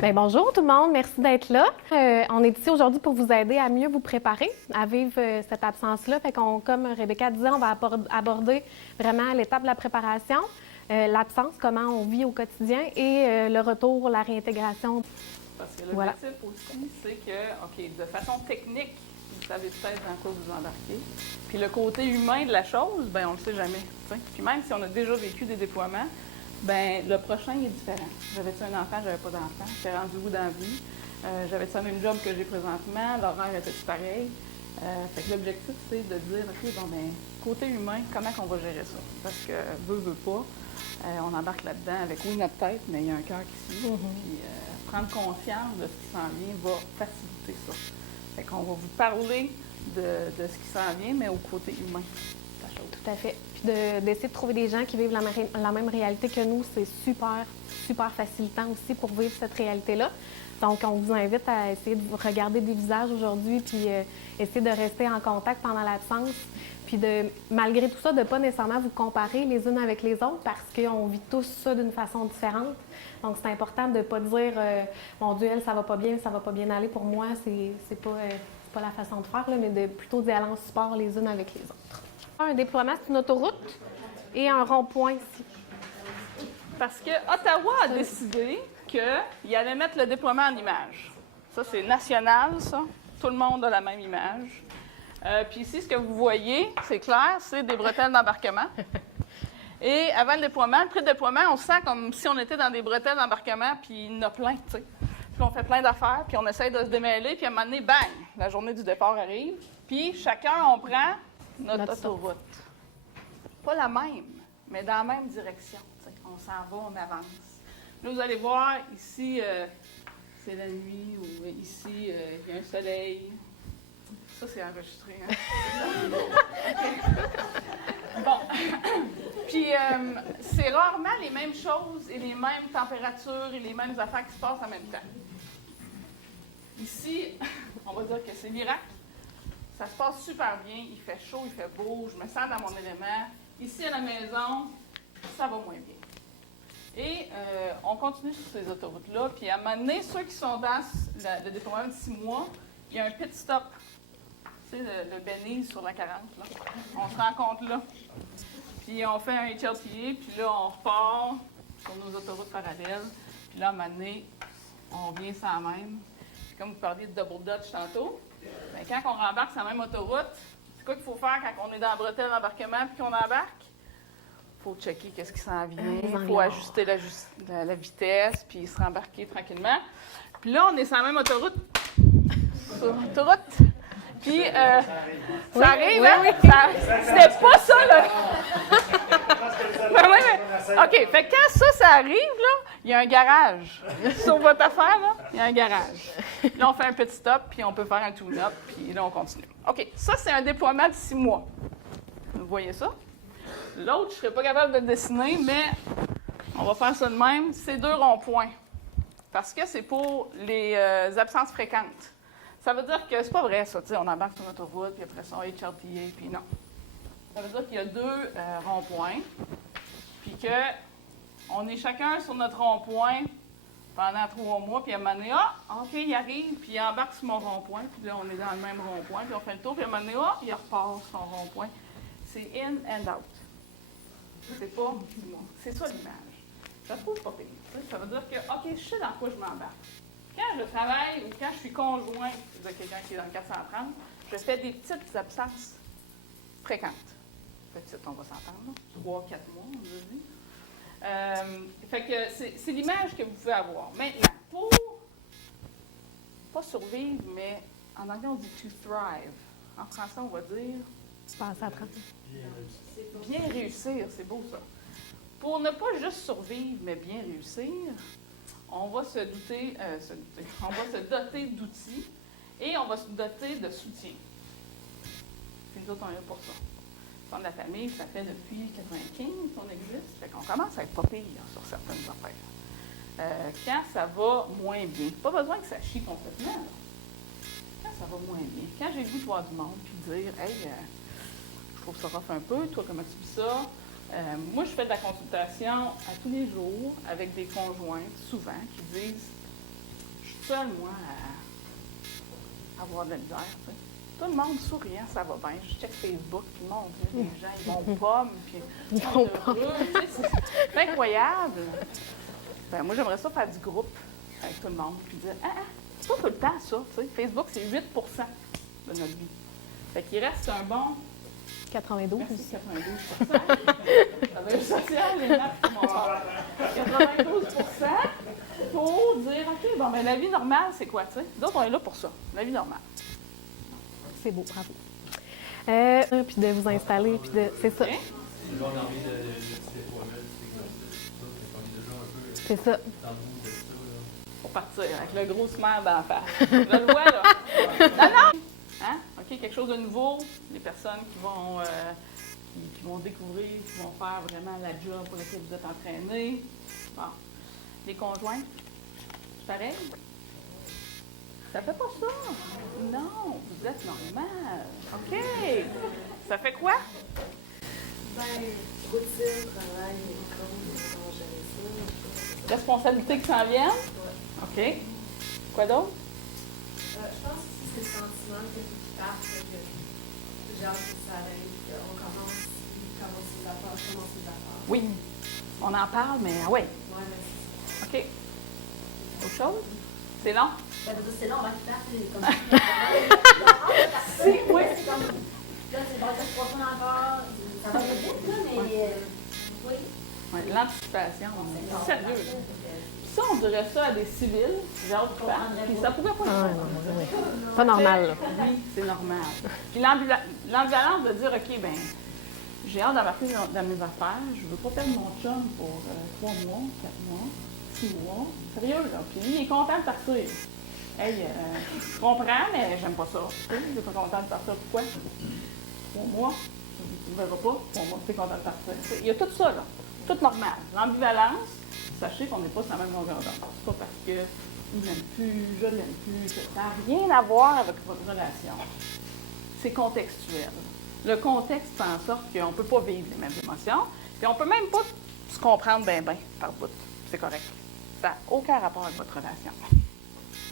Bien, bonjour tout le monde, merci d'être là. On est ici aujourd'hui pour vous aider à mieux vous préparer à vivre cette absence-là. Fait qu'on, comme Rebecca disait, on va aborder vraiment l'étape de la préparation, l'absence, comment on vit au quotidien et le retour, la réintégration. Parce que l'objectif aussi, c'est que, OK, de façon technique, vous savez peut-être dans quoi vous embarquez. Puis le côté humain de la chose, bien, on ne le sait jamais. T'sais. Puis même si on a déjà vécu des déploiements, bien, le prochain est différent. J'avais-tu un enfant, j'avais pas d'enfant, j'étais rendu où dans la vie, j'avais-tu le même job que j'ai présentement, l'horaire était-tu pareil? Fait que l'objectif, c'est de dire, OK, bon, bien, côté humain, comment on va gérer ça? Parce que, veut pas, on embarque là-dedans avec, oui, notre tête, mais il y a un cœur qui suit. Puis, prendre conscience de ce qui s'en vient va faciliter ça. Fait qu'on va vous parler de ce qui s'en vient, mais au côté humain de la chose. Tout à fait. Puis d'essayer de trouver des gens qui vivent la même réalité que nous, c'est super, super facilitant aussi pour vivre cette réalité-là. Donc, on vous invite à essayer de regarder des visages aujourd'hui, puis essayer de rester en contact pendant l'absence. Puis, malgré tout ça, de ne pas nécessairement vous comparer les unes avec les autres parce qu'on vit tous ça d'une façon différente. Donc, c'est important de ne pas dire mon Dieu, elle, ça va pas bien aller pour moi. C'est pas la façon de faire, là, mais de plutôt d'y aller en support les unes avec les autres. Un déploiement, c'est une autoroute et un rond-point ici. Parce que Ottawa a décidé qu'il allait mettre le déploiement en image. Ça, c'est national, ça. Tout le monde a la même image. Puis ici, ce que vous voyez, c'est clair, c'est des bretelles d'embarquement. Et avant le déploiement, le prix de déploiement, on se sent comme si on était dans des bretelles d'embarquement, puis il y en a plein, tu sais. Puis on fait plein d'affaires, puis on essaie de se démêler, puis à un moment donné, bang, la journée du départ arrive. Puis chacun, on prend notre autoroute. Pas la même, mais dans la même direction. T'sais. On s'en va, on avance. Là, vous allez voir, ici, c'est la nuit, ou ici, il y a un soleil. Ça, c'est enregistré, hein? Bon. Puis, c'est rarement les mêmes choses et les mêmes températures et les mêmes affaires qui se passent en même temps. Ici, on va dire que c'est miracle. Ça se passe super bien. Il fait chaud, il fait beau. Je me sens dans mon élément. Ici, à la maison, ça va moins bien. Et on continue sur ces autoroutes-là. Puis, à un moment donné, ceux qui sont dans le déploiement de 6 mois, il y a un pit stop. Tu sais, le Benny sur la 40, là. On se rencontre là. Puis on fait un HLTA, puis là, on repart sur nos autoroutes parallèles. Puis là, à un moment donné, on vient sans même. Puis comme vous parliez de double dutch tantôt, bien, quand on rembarque sur la même autoroute, c'est quoi qu'il faut faire quand on est dans la bretelle d'embarquement puis qu'on embarque? Il faut checker qu'est-ce qui s'en vient, il faut ajuster la vitesse, puis se rembarquer tranquillement. Puis là, on est sur la même autoroute. Sur l'autoroute. Puis, ça arrive, hein? Oui. C'était pas ça, là! OK, fait que quand ça arrive, là, il y a un garage. Sur votre affaire, là, il y a un garage. Là, on fait un petit stop, puis on peut faire un tune-up, puis là, on continue. OK, ça, c'est un déploiement de 6 mois. Vous voyez ça? L'autre, je ne serais pas capable de le dessiner, mais on va faire ça de même. C'est 2 ronds-points. Parce que c'est pour les absences fréquentes. Ça veut dire que c'est pas vrai, ça. Tu sais, on embarque sur notre route, puis après ça, on HLTA, puis non. Ça veut dire qu'il y a 2 ronds-points, puis qu'on est chacun sur notre rond-point pendant 3 mois, puis à un moment donné, OK, il arrive, puis il embarque sur mon rond-point, puis là, on est dans le même rond-point, puis on fait le tour, puis à un moment donné, il repart sur son rond-point. C'est in and out. C'est pas, c'est ça l'image. Je la trouve pas pire. Ça veut dire que, OK, je sais dans quoi je m'embarque. Quand je travaille ou quand je suis conjoint de quelqu'un qui est dans le 430, je fais des petites absences fréquentes. Petites, on va s'entendre, 3-4 mois, on va dire. Fait que c'est l'image que vous pouvez avoir. Maintenant, pour pas survivre, mais en anglais, on dit to thrive. En français, on va dire passer à 30. Bien réussir, c'est beau ça. Pour ne pas juste survivre, mais bien réussir, on va se doter d'outils et on va se doter de soutien. C'est nous autres, on est là pour ça. Le Fonds de la famille, ça fait depuis 1995 qu'on existe, fait qu'on commence à être pas pire sur certaines affaires. Quand ça va moins bien, pas besoin que ça chie complètement. Là. Quand ça va moins bien, quand j'ai le goût de voir du monde puis de dire « Hey, je trouve ça rough un peu, toi, comment tu vis ça? » Moi, je fais de la consultation à tous les jours avec des conjointes, souvent, qui disent seule, moi, à avoir de la misère. Tu sais. Tout le monde souriant, ça va bien. Je check Facebook, puis mon Dieu, les gens, ils vont pommes, puis Ils vont pommes. C'est incroyable. Ben, moi, j'aimerais ça faire du groupe avec tout le monde, puis dire, c'est pas tout le temps ça. Tu sais. Facebook, c'est 8 de notre vie. Fait qu'il reste un bon 92. Merci, 92 Ça va être social, les nappes, c'est mon sort. 92 pour dire, OK, bon, mais la vie normale, c'est quoi, tu sais? D'autres, on est là pour ça, la vie normale. C'est beau, bravo. Puis de vous installer, puis de... C'est ça. Okay. C'est le genre d'envie de petit déploiement, de cet exercice, tout ça. On est déjà un peu C'est ça. dans le bout de ça. Là. Pour partir, avec le gros smile d'en face. Je le vois, là. Non! Hein? OK, quelque chose de nouveau. Les personnes qui vont découvrir, qui vont faire vraiment la job pour laquelle vous êtes entraînés. Bon. Les conjoints, c'est pareil? Ça fait pas ça? Non, vous êtes normal. OK. Ça fait quoi? Ben, routine, travail, école, comment gérer ça. Responsabilités qui s'en viennent? OK. Quoi d'autre? Je pense que c'est le sentiment que tout qui part, que j'ai hâte que ça arrive, qu'on commence les affaires, je commence les affaires. Oui. On en parle, mais ah ouais. Ouais, mais c'est ça. OK. Autre chose? C'est long? Ben, c'est long, ben, c'est comme Si, oui. c'est comme. Là, c'est bon, ça se passe encore. Ça va vite, là, mais. Oui. Ouais, l'anticipation, c'est sérieux. Puis ça, on dirait ça à des civils, j'ai hâte qu'ils partent, puis ça pourrait pas être Ah, ça. non, oui. Pas normal, là. Oui, c'est normal. Puis l'ambivalence de dire, OK, ben j'ai hâte d'embarquer dans mes affaires, je veux pas perdre mon chum pour 3 mois, 4 mois, 6 mois. Sérieux, là. Puis lui, il est content de partir. Hey, je comprends, mais j'aime pas ça. Tu sais, il est pas content de partir. Pourquoi? 3 mois, tu ne verras pas. 3 mois, tu es content de partir. Tu sais, il y a tout ça, là. Tout normal. L'ambivalence, sachez qu'on n'est pas sur la même longueur d'onde. C'est pas parce que il l'aime plus, je l'aime plus. Ça n'a rien à voir avec votre relation. C'est contextuel. Le contexte fait en sorte qu'on ne peut pas vivre les mêmes émotions, puis on ne peut même pas se comprendre bien par bout. C'est correct. Ça n'a aucun rapport avec votre relation.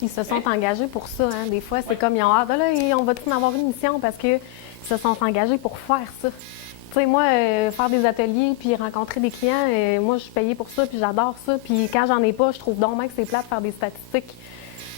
Ils se sont engagés pour ça. Hein. Des fois, c'est comme ils ont hâte. Là, on va-tu en avoir une mission parce qu'ils se sont engagés pour faire ça. Tu sais, moi, faire des ateliers puis rencontrer des clients, moi, je suis payée pour ça puis j'adore ça. Puis quand j'en ai pas, je trouve donc que c'est plate de faire des statistiques.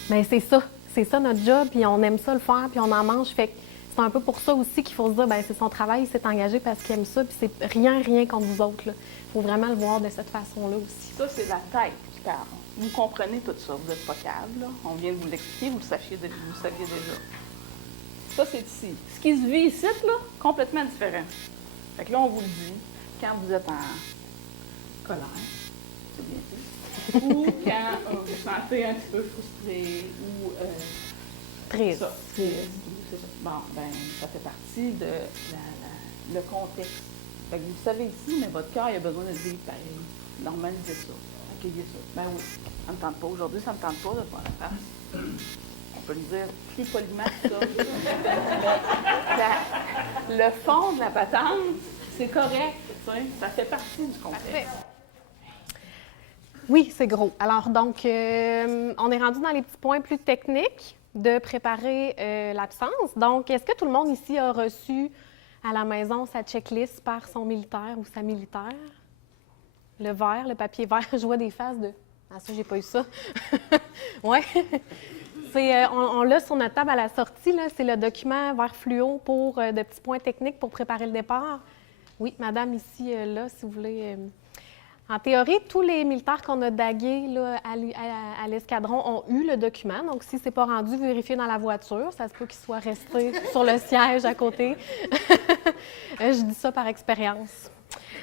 Mais c'est ça. C'est ça notre job, puis on aime ça le faire, puis on en mange. Fait que c'est un peu pour ça aussi qu'il faut se dire, bien, c'est son travail, il s'est engagé parce qu'il aime ça, puis c'est rien contre vous autres. Il faut vraiment le voir de cette façonlà aussi. Ça, c'est la tête qui parle. Vous comprenez tout ça. Vous n'êtes pas câble, là. On vient de vous l'expliquer, vous le saviez déjà. Ça, c'est ici. Ce qui se vit ici, là, complètement différent. Fait que là, on vous le dit, quand vous êtes en colère, c'est bien dit, ou quand vous vous sentez un petit peu frustré, ou Triste. ça, triste, c'est ça. Bon, ben, ça fait partie de le contexte. Fait que vous le savez ici, mais votre cœur il a besoin de vivre pareil. Normalisez ça. Accueillez ça. Ben oui, ça ne me tente pas. Aujourd'hui, ça ne me tente pas de voir la face. On peut le dire plus poliment que ça. Le fond de la patente, c'est correct. Tu sais, ça fait partie du contexte. Oui, c'est gros. Alors, donc, on est rendu dans les petits points plus techniques de préparer l'absence. Donc, est-ce que tout le monde ici a reçu à la maison sa checklist par son militaire ou sa militaire? Le vert, le papier vert, je vois des faces de « Ah, ça, j'ai pas eu ça. » Oui. On l'a sur notre table à la sortie, là, c'est le document vert fluo pour de petits points techniques pour préparer le départ. Oui, madame, ici, là, si vous voulez. En théorie, tous les militaires qu'on a dagués là, à l'escadron ont eu le document. Donc, si ce n'est pas rendu, vérifiez dans la voiture. Ça se peut qu'il soit resté sur le siège à côté. Je dis ça par expérience.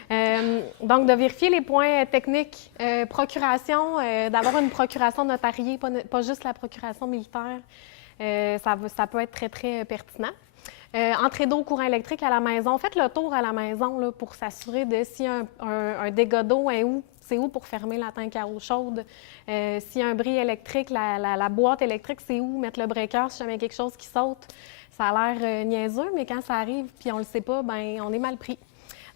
Donc, de vérifier les points techniques, procuration, d'avoir une procuration notariée, pas juste la procuration militaire, ça peut être très, très pertinent. Entrée d'eau, courant électrique à la maison. Faites le tour à la maison là, pour s'assurer de s'il y a un dégât d'eau, c'est où pour fermer la tank à eau chaude. S'il y a un bris électrique, la boîte électrique, c'est où mettre le breaker si jamais il y a quelque chose qui saute. Ça a l'air niaiseux, mais quand ça arrive puis on ne le sait pas, bien, on est mal pris.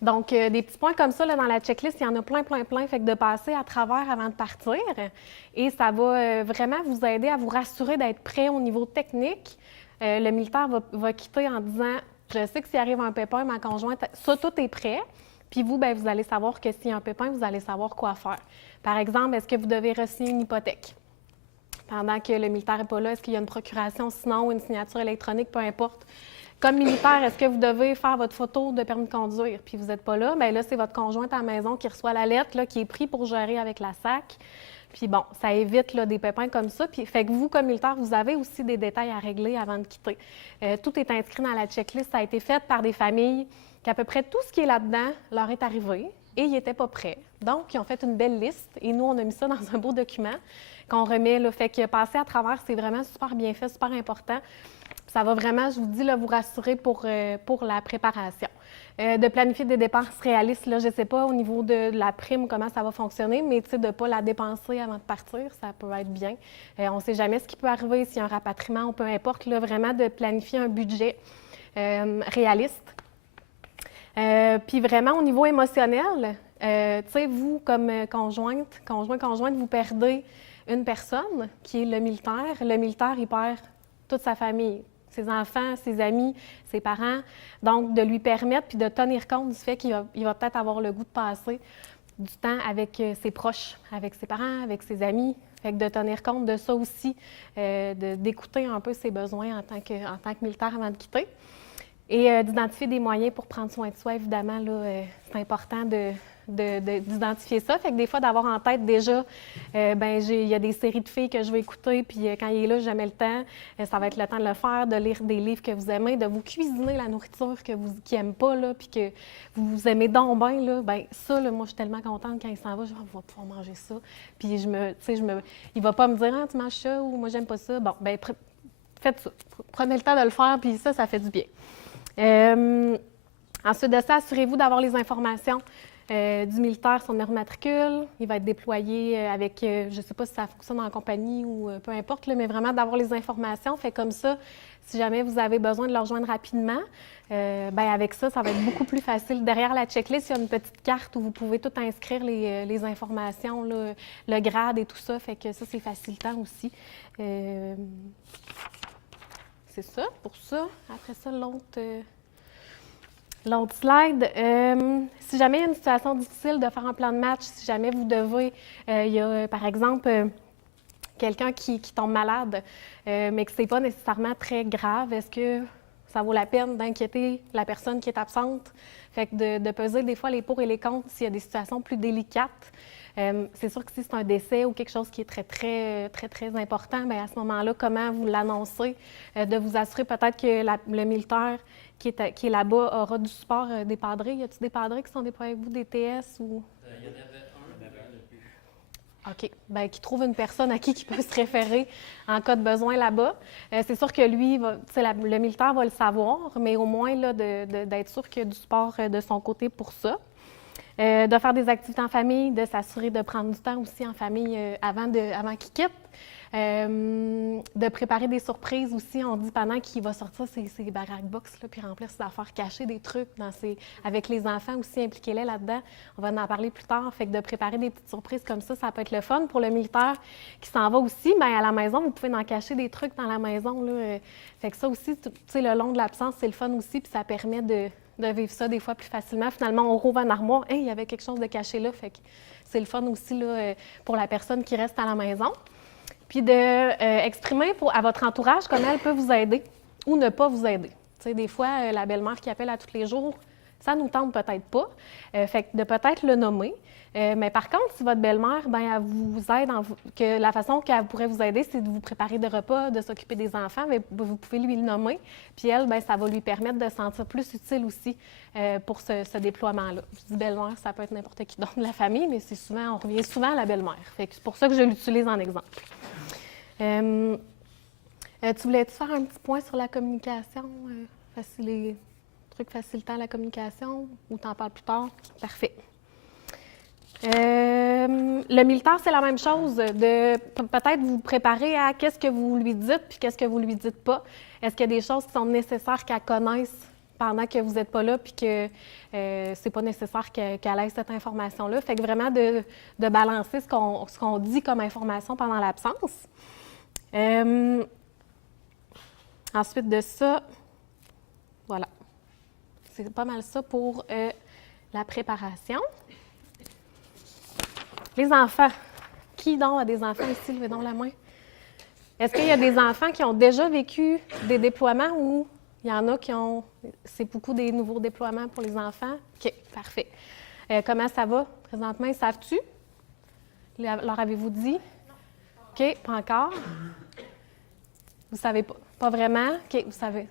Donc, des petits points comme ça, là, dans la checklist, il y en a plein. Fait que de passer à travers avant de partir. Et ça va vraiment vous aider à vous rassurer d'être prêt au niveau technique. Le militaire va quitter en disant « Je sais que s'il arrive un pépin, ma conjointe, ça, tout est prêt. » Puis vous, bien, vous allez savoir que s'il y a un pépin, vous allez savoir quoi faire. Par exemple, est-ce que vous devez re-signer une hypothèque? Pendant que le militaire n'est pas là, est-ce qu'il y a une procuration, sinon une signature électronique, peu importe. Comme militaire, est-ce que vous devez faire votre photo de permis de conduire, puis vous n'êtes pas là? Bien là, c'est votre conjointe à la maison qui reçoit la lettre, là, qui est pris pour gérer avec la SAC. Puis bon, ça évite là, des pépins comme ça. Puis fait que vous, comme militaire, vous avez aussi des détails à régler avant de quitter. Tout est inscrit dans la checklist. Ça a été fait par des familles qu'à peu près tout ce qui est là-dedans leur est arrivé et ils n'étaient pas prêts. Donc, ils ont fait une belle liste et nous, on a mis ça dans un beau document qu'on remet. Là, fait que passer à travers, c'est vraiment super bien fait, super important. Ça va vraiment, je vous dis, là, vous rassurer pour la préparation. De planifier des dépenses réalistes, là, je ne sais pas au niveau de la prime comment ça va fonctionner, mais de ne pas la dépenser avant de partir, ça peut être bien. On ne sait jamais ce qui peut arriver, s'il y a un rapatriement ou peu importe, là, vraiment de planifier un budget réaliste. Puis vraiment au niveau émotionnel, vous comme conjointe, vous perdez une personne qui est le militaire. Le militaire, il perd toute sa famille, ses enfants, ses amis, ses parents. Donc, de lui permettre puis de tenir compte du fait qu'il va peut-être avoir le goût de passer du temps avec ses proches, avec ses parents, avec ses amis. Fait que de tenir compte de ça aussi, d'écouter un peu ses besoins en tant que militaire avant de quitter. Et d'identifier des moyens pour prendre soin de soi, évidemment, là, c'est important d'identifier ça. Fait que des fois, d'avoir en tête déjà, il y a des séries de filles que je vais écouter, puis quand il est là, j'ai jamais le temps. Ça va être le temps de le faire, de lire des livres que vous aimez, de vous cuisiner la nourriture qui n'aime pas, là, puis que vous aimez donc bien, là. Bien, ça, là, moi, je suis tellement contente quand il s'en va, je vais pouvoir manger ça. Puis il ne va pas me dire « Ah, tu manges ça » ou « Moi, j'aime pas ça ». Bon, bien, faites ça. Prenez le temps de le faire, puis ça fait du bien. Ensuite de ça, assurez-vous d'avoir les informations du militaire, son numéro de matricule. Il va être déployé avec, je ne sais pas si ça fonctionne en compagnie ou peu importe, là, mais vraiment d'avoir les informations. Fait comme ça, si jamais vous avez besoin de le rejoindre rapidement, avec ça, ça va être beaucoup plus facile. Derrière la checklist, il y a une petite carte où vous pouvez tout inscrire les informations, là, le grade et tout ça. Fait que ça, c'est facilitant aussi. C'est ça, pour ça. Après ça, l'autre slide. Si jamais il y a une situation difficile de faire un plan de match, si jamais vous devez, il y a par exemple quelqu'un qui tombe malade, mais que ce n'est pas nécessairement très grave, est-ce que ça vaut la peine d'inquiéter la personne qui est absente? Fait que de peser des fois les pour et les contre s'il y a des situations plus délicates. C'est sûr que si c'est un décès ou quelque chose qui est très important, bien à ce moment-là, comment vous l'annoncez? De vous assurer peut-être que le militaire qui est là-bas aura du support des padrés. Y a-t-il des padrés qui sont déployés avec vous, des TS ou? Il y en avait un. OK. Bien, qui trouve une personne à qui il peut se référer en cas de besoin là-bas. C'est sûr que lui, le militaire va le savoir, mais au moins là, d'être sûr qu'il y a du support de son côté pour ça. De faire des activités en famille, de s'assurer de prendre du temps aussi en famille avant qu'il quitte. De préparer des surprises aussi. On dit pendant qu'il va sortir ses barack box, là, puis remplir ses affaires, cacher des trucs avec les enfants aussi, impliquez-les là-dedans. On va en parler plus tard. Fait que de préparer des petites surprises comme ça peut être le fun. Pour le militaire qui s'en va aussi, bien, à la maison, vous pouvez en cacher des trucs dans la maison, là. Fait que ça aussi, le long de l'absence, c'est le fun aussi, puis ça permet de vivre ça des fois plus facilement. Finalement, on rouvre une armoire, il y avait quelque chose de caché là, fait que c'est le fun aussi là, pour la personne qui reste à la maison. Puis d'exprimer à votre entourage comment elle peut vous aider ou ne pas vous aider. T'sais, des fois, la belle-mère qui appelle à tous les jours, ça nous tente peut-être pas. Fait que de peut-être le nommer. Mais par contre, si votre belle-mère, elle vous aide, que la façon qu'elle pourrait vous aider, c'est de vous préparer des repas, de s'occuper des enfants, mais vous pouvez lui le nommer. Puis elle, ça va lui permettre de se sentir plus utile aussi pour ce déploiement-là. Je dis belle-mère, ça peut être n'importe qui d'autre de la famille, mais on revient souvent à la belle-mère. Fait que c'est pour ça que je l'utilise en exemple. Tu voulais-tu faire un petit point sur la communication, les trucs facilitant la communication, ou t'en parles plus tard? Parfait. Le militaire, c'est la même chose, de peut-être vous préparer à qu'est-ce que vous lui dites puis qu'est-ce que vous lui dites pas. Est-ce qu'il y a des choses qui sont nécessaires qu'elle connaisse pendant que vous n'êtes pas là puis que c'est pas nécessaire qu'elle ait cette information-là. Fait que vraiment de balancer ce qu'on dit comme information pendant l'absence. Ensuite de ça, voilà. C'est pas mal ça pour la préparation. Les enfants. Qui donc a des enfants ici? Levez donc la main. Est-ce qu'il y a des enfants qui ont déjà vécu des déploiements ou il y en a qui ont... C'est beaucoup des nouveaux déploiements pour les enfants? OK, parfait. Comment ça va présentement? Ils savent-tu? Leur avez-vous dit? OK, pas encore. Vous savez pas? Pas vraiment? OK, vous savez.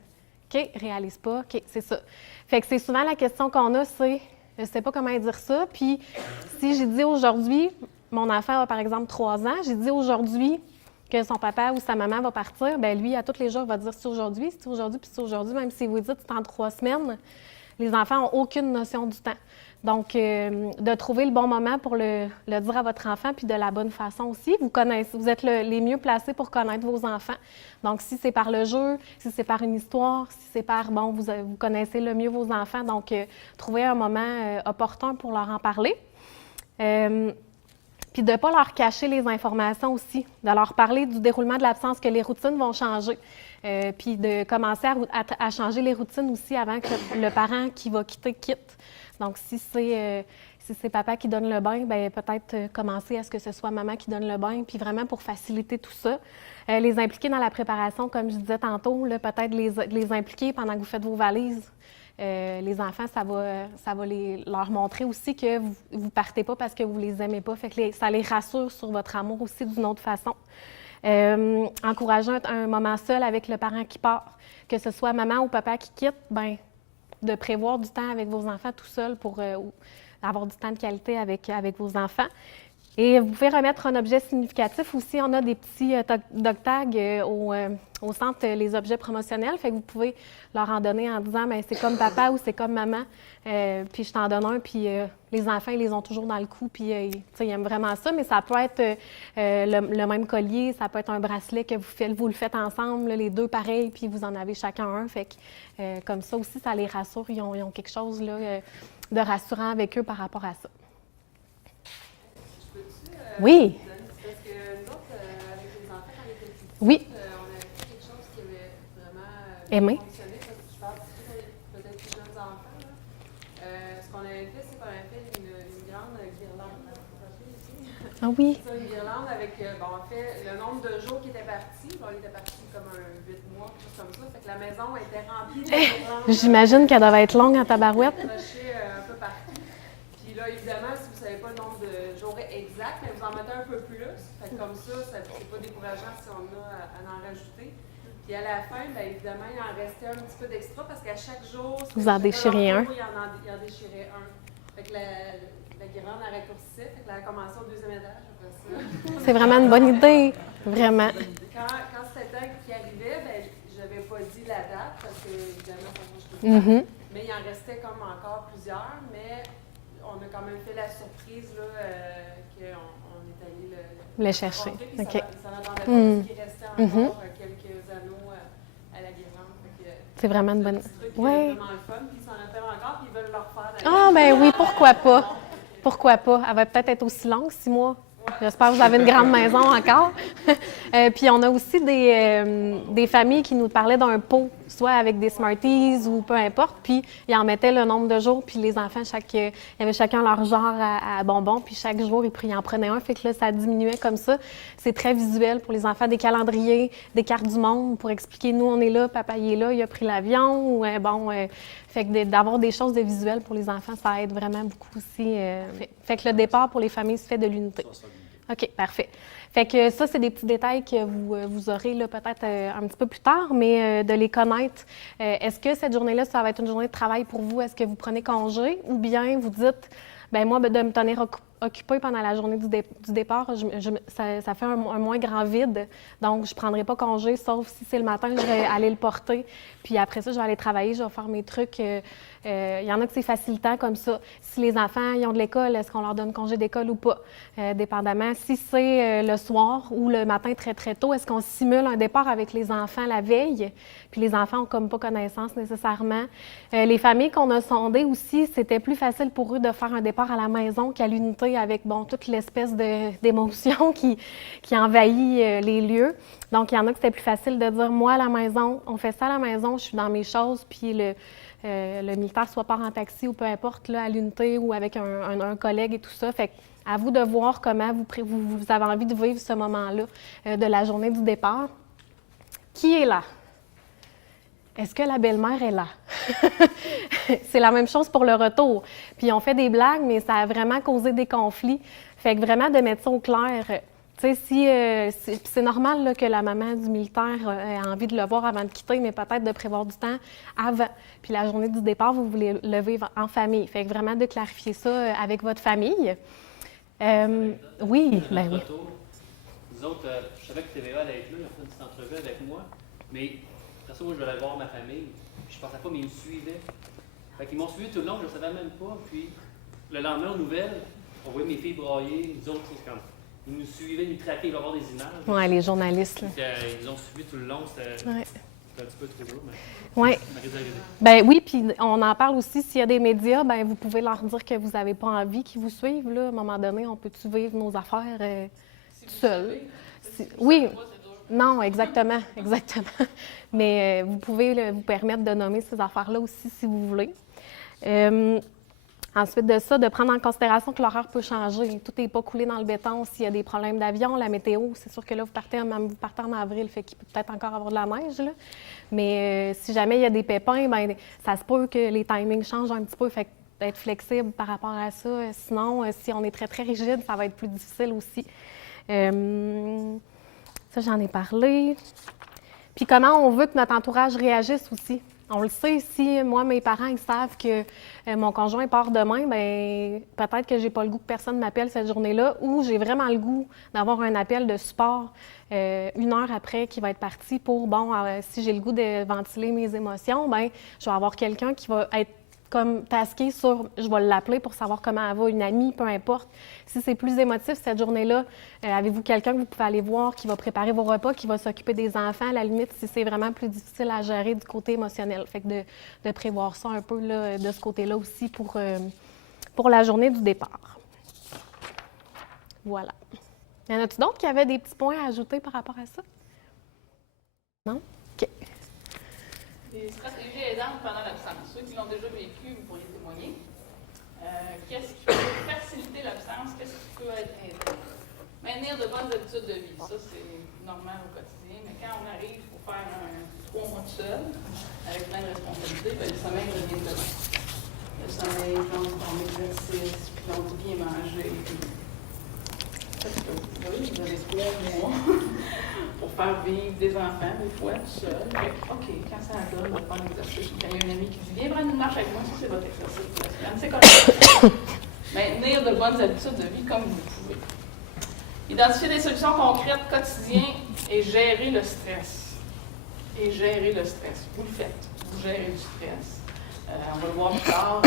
OK, réalise pas. OK, c'est ça. Fait que c'est souvent la question qu'on a, c'est je sais pas comment dire ça. Puis si j'ai dit aujourd'hui, mon enfant a par exemple 3 ans, j'ai dit aujourd'hui que son papa ou sa maman va partir, bien lui, à tous les jours, il va dire c'est aujourd'hui, puis c'est aujourd'hui, même si vous dites c'est en 3 semaines, les enfants n'ont aucune notion du temps. Donc, de trouver le bon moment pour le dire à votre enfant, puis de la bonne façon aussi. Vous êtes les mieux placés pour connaître vos enfants. Donc, si c'est par le jeu, si c'est par une histoire, si c'est par, bon, vous connaissez le mieux vos enfants. Donc, trouver un moment opportun pour leur en parler. Puis de ne pas leur cacher les informations aussi, de leur parler du déroulement de l'absence, que les routines vont changer. Puis de commencer à changer les routines aussi avant que le parent qui va quitter quitte. Donc, si c'est papa qui donne le bain, bien peut-être commencer à ce que ce soit maman qui donne le bain, puis vraiment pour faciliter tout ça. Les impliquer dans la préparation, comme je disais tantôt, peut-être les impliquer pendant que vous faites vos valises. Les enfants, ça va leur montrer aussi que vous ne partez pas parce que vous ne les aimez pas. Fait que ça les rassure sur votre amour aussi d'une autre façon. Encourager un moment seul avec le parent qui part, que ce soit maman ou papa qui quitte, bien, de prévoir du temps avec vos enfants tout seul pour avoir du temps de qualité avec vos enfants. Et vous pouvez remettre un objet significatif aussi. On a des petits dog tags au centre, les objets promotionnels. Fait que vous pouvez leur en donner en disant bien, c'est comme papa ou c'est comme maman. Puis je t'en donne un. Puis les enfants, ils les ont toujours dans le cou. Puis ils aiment vraiment ça. Mais ça peut être le même collier. Ça peut être un bracelet que vous le faites ensemble, là, les deux pareils. Puis vous en avez chacun un. Fait que comme ça aussi, ça les rassure. Ils ont quelque chose là, de rassurant avec eux par rapport à ça. Oui. Parce que nous autres, avec les enfants, quand ils étaient petits, Oui. on avait fait quelque chose qui avait vraiment Aimé. fonctionné. Parce que je parle plutôt peut-être plus jeunes enfants. Là. Ce qu'on avait fait, c'est qu'on avait fait une grande guirlande. Ah oui. C'est une guirlande avec, en fait, le nombre de jours qui étaient partis. Bon, il était parti comme un 8 mois, quelque chose comme ça. Fait que la maison était remplie de guirlandes. J'imagine qu'elle devait être longue en tabarouette. Accrochées un peu partout. Puis là, évidemment, si vous ne savez pas le nombre de jours exacts, mais vous en mettez un peu plus. Fait que comme ça c'est pas décourageant si on a à en rajouter. Puis à la fin, bien évidemment, il en restait un petit peu d'extra parce qu'à chaque jour, Vous en déchirez un. Il en déchirait un. Fait que la guirlande a raccourci. Fait que là, elle a commencé au 2e étage après ça. C'est vraiment une bonne idée. Vraiment. Quand c'était temps qui arrivait, ben, je n'avais pas dit la date parce que, évidemment, ça change tout le temps. Mm-hmm. Mais il en restait comme encore plusieurs, mais on a quand même fait la surprise là, qu'on est allé le chercher. Puis OK. ça n'attendait pas parce qu'il restait encore quelques anneaux à la guirlande. C'est vraiment une bonne idée. C'est ouais. vraiment le fun, puis ils s'en appellent encore, puis ils veulent le refaire. Ah, ben oui, pourquoi pas? Pourquoi pas? Elle va peut-être être aussi longue, 6 mois. J'espère que vous avez une grande maison encore. Puis on a aussi des familles qui nous parlaient d'un pot, soit avec des Smarties ou peu importe. Puis ils en mettaient le nombre de jours. Puis les enfants, il y avait chacun leur genre à bonbons. Puis chaque jour, ils en prenaient un. Fait que là, ça diminuait comme ça. C'est très visuel pour les enfants. Des calendriers, des cartes du monde pour expliquer, nous, on est là, papa, il est là, il a pris l'avion. Ou fait que d'avoir des choses de visuel pour les enfants, ça aide vraiment beaucoup aussi. Fait que le départ pour les familles se fait de l'unité. OK, parfait. Fait que ça, c'est des petits détails que vous aurez là, peut-être un petit peu plus tard, mais de les connaître. Est-ce que cette journée-là, ça va être une journée de travail pour vous? Est-ce que vous prenez congé? Ou bien vous dites, bien moi, de me tenir occupée pendant la journée du départ, ça fait un moins grand vide. Donc, je ne prendrai pas congé, sauf si c'est le matin, je vais aller le porter. Puis après ça, je vais aller travailler, je vais faire mes trucs. Il y en a que c'est facilitant comme ça. Si les enfants ils ont de l'école, est-ce qu'on leur donne congé d'école ou pas? Dépendamment. Si c'est le soir ou le matin très, très tôt, est-ce qu'on simule un départ avec les enfants la veille? Puis les enfants n'ont comme pas connaissance nécessairement. Les familles qu'on a sondées aussi, c'était plus facile pour eux de faire un départ à la maison qu'à l'unité avec, bon, toute l'espèce d'émotion qui envahit les lieux. Donc, il y en a que c'était plus facile de dire, moi, à la maison, on fait ça à la maison, je suis dans mes choses, puis le militaire soit part en taxi ou peu importe, là, à l'unité ou avec un collègue et tout ça. Fait à vous de voir comment vous avez envie de vivre ce moment-là de la journée du départ. Qui est là? Est-ce que la belle-mère est là? C'est la même chose pour le retour. Puis on fait des blagues, mais ça a vraiment causé des conflits. Fait que vraiment de mettre ça au clair. Tu sais, c'est normal là, que la maman du militaire ait envie de le voir avant de quitter, mais peut-être de prévoir du temps avant. Puis la journée du départ, vous voulez le vivre en famille. Fait que vraiment de clarifier ça avec votre famille. Oui, ben oui. Nous autres, je savais que TVA allait être là, ils ont fait une petite entrevue avec moi, mais après ça, moi, je devais voir ma famille. Puis je pensais pas, mais ils me suivaient. Fait qu'ils m'ont suivi tout le long, je ne savais même pas. Puis le lendemain, aux nouvelles, on voyait mes filles brailler, nous autres, c'est comme... Ils nous suivaient, ils nous traquaient, ils voulaient avoir des images. Oui, les journalistes. Là. Ils nous ont suivis tout le long, c'était un petit peu trop dur, mais ouais. ça risque d'arriver. Ben oui, puis on en parle aussi, s'il y a des médias, ben vous pouvez leur dire que vous n'avez pas envie qu'ils vous suivent. Là. À un moment donné, on peut-tu vivre nos affaires seuls? Oui, non, exactement, exactement. Mais vous pouvez vous permettre de nommer ces affaires-là aussi si vous voulez. Ensuite de ça, de prendre en considération que l'horaire peut changer. Tout n'est pas coulé dans le béton. S'il y a des problèmes d'avion, la météo, c'est sûr que là, vous partez en avril, fait qu'il peut peut-être encore avoir de la neige. Là. Mais si jamais il y a des pépins, bien, ça se peut que les timings changent un petit peu. Fait d'être flexible par rapport à ça. Sinon, si on est très, très rigide, ça va être plus difficile aussi. Ça, j'en ai parlé. Puis comment on veut que notre entourage réagisse aussi. On le sait, si moi, mes parents, ils savent que mon conjoint part demain, bien, peut-être que j'ai pas le goût que personne m'appelle cette journée-là, ou j'ai vraiment le goût d'avoir un appel de support 1 heure après qui va être parti pour, bon, si j'ai le goût de ventiler mes émotions, bien, je vais avoir quelqu'un qui va être comme tasqué sur, je vais l'appeler pour savoir comment elle va, une amie, peu importe. Si c'est plus émotif cette journée-là, avez-vous quelqu'un que vous pouvez aller voir qui va préparer vos repas, qui va s'occuper des enfants, à la limite, si c'est vraiment plus difficile à gérer du côté émotionnel. Fait que de prévoir ça un peu là, de ce côté-là aussi pour la journée du départ. Voilà. Y en a-tu d'autres qui avaient des petits points à ajouter par rapport à ça? Non? OK. Des stratégies aidantes pendant l'absence. Ceux qui l'ont déjà vécu, vous pourriez témoigner. Qu'est-ce qui peut faciliter l'absence? Qu'est-ce qui peut être aidant? Maintenir de bonnes habitudes de vie. Ça, c'est normal au quotidien. Mais quand on arrive pour faire 3 mois de seul, avec plein de responsabilités, bien, le sommeil revient dedans. Le sommeil, on exercice, puis on dit bien manger. Vous avez 3 mois pour faire vivre des enfants, des fois, tout seul. OK, quand ça donne, on va faire l'exercice. Quand il y a un ami qui dit viens prendre une marche avec moi, ça c'est votre exercice pour la semaine. C'est correct. Maintenir de bonnes habitudes de vie comme vous pouvez. Identifier des solutions concrètes quotidiennes et gérer le stress. Et gérer le stress. Vous le faites. Vous gérez le stress. On va le voir plus tard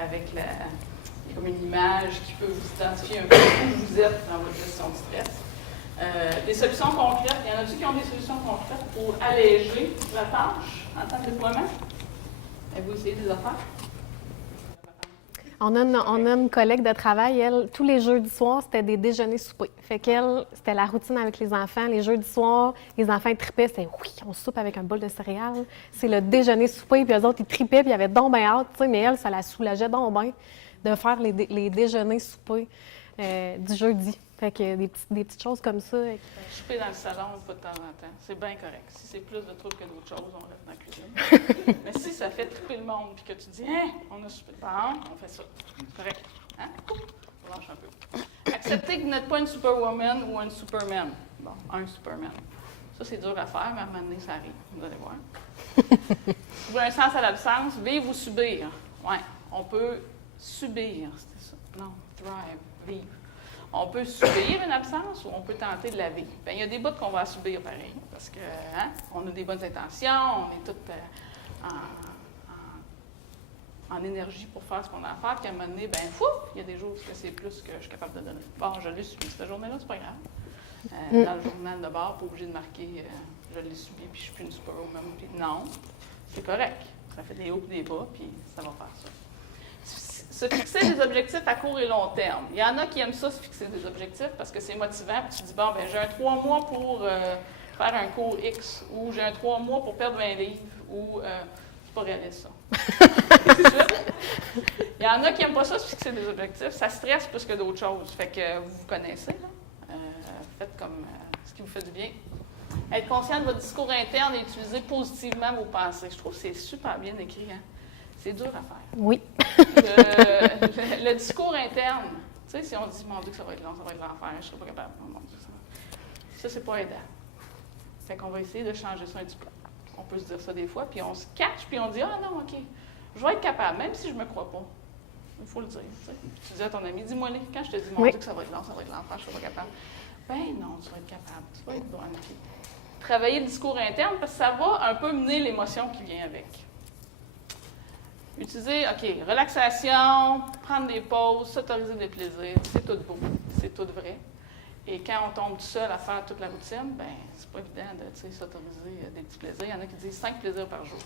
avec la. Il y a comme une image qui peut vous identifier un peu où vous êtes dans votre gestion de stress. Des solutions concrètes. Il y en a-t-il qui ont des solutions concrètes pour alléger la tâche en temps de déploiement? Avez-vous essayé des affaires? On a une collègue de travail, elle, tous les jeudis soirs, c'était des déjeuners-soupers. Fait qu'elle, c'était la routine avec les enfants. Les jeudis soirs, les enfants, ils tripaient, c'était « oui, on soupe avec un bol de céréales ». C'est le déjeuner-souper, puis eux autres, ils tripaient, puis ils avaient donc bien hâte, tu sais, mais elle, ça la soulageait donc bien de faire les déjeuners-soupers du jeudi. Fait que des petites choses comme ça. Souper dans le salon, pas de temps en temps. C'est bien correct. Si c'est plus de troubles que d'autres choses, on reste dans la cuisine. Mais si ça fait triper le monde, puis que tu dis « hein, on a soupé de bon, on fait ça », c'est correct. Hein? On lâche un peu. Accepter que vous n'êtes pas une superwoman ou un superman. Bon, un superman. Ça, c'est dur à faire, mais à un moment donné, ça arrive. Vous allez voir. Trouver un sens à l'absence, vivre ou subir. Oui, on peut subir, c'était ça. Non, thrive. vivre. On peut subir une absence ou on peut tenter de la vivre. Bien, il y a des bouts qu'on va subir pareil, parce que on a des bonnes intentions, on est toutes en énergie pour faire ce qu'on a à faire, puis à un moment donné, ben fou, il y a des jours où c'est plus que je suis capable de donner. Bon, je l'ai subi cette journée-là, c'est pas grave. Dans le journal de bord, pas obligé de marquer je l'ai subi, puis je suis plus une superwoman. Puis non, c'est correct. Ça fait des hauts et des bas, puis ça va faire ça. Se fixer des objectifs à court et long terme. Il y en a qui aiment ça, se fixer des objectifs, parce que c'est motivant. Puis tu dis, bon, ben j'ai un 3 mois pour faire un cours X, ou j'ai un 3 mois pour perdre 20 livres, ou c'est pas réaliste, ça. Il y en a qui n'aiment pas ça, se fixer des objectifs. Ça stresse plus que d'autres choses. Fait que vous vous connaissez, là. Faites comme ce qui vous fait du bien. Être conscient de votre discours interne et utiliser positivement vos pensées. Je trouve que c'est super bien écrit. Hein? C'est dur à faire. Oui. Le discours interne, tu sais, si on dit, mon Dieu, que ça va être long, ça va être l'enfer, je ne serai pas capable. Oh, mon Dieu, ça, c'est pas aidant. Fait qu'on va essayer de changer ça un petit peu. On peut se dire ça des fois, puis on se catch, puis on dit, ah non, OK, je vais être capable, même si je ne me crois pas. Il faut le dire. Tu sais. Tu dis à ton ami, dis-moi, quand je te dis, mon Dieu, que ça va être long, ça va être l'enfer, je ne serai pas capable. Ben non, tu vas être capable, tu vas être bonne. Puis travailler le discours interne, parce que ça va un peu mener l'émotion qui vient avec. Utiliser, OK, relaxation, prendre des pauses, s'autoriser des plaisirs, c'est tout beau, c'est tout vrai. Et quand on tombe tout seul à faire toute la routine, ben c'est pas évident de s'autoriser des petits plaisirs. Il y en a qui disent 5 plaisirs par jour.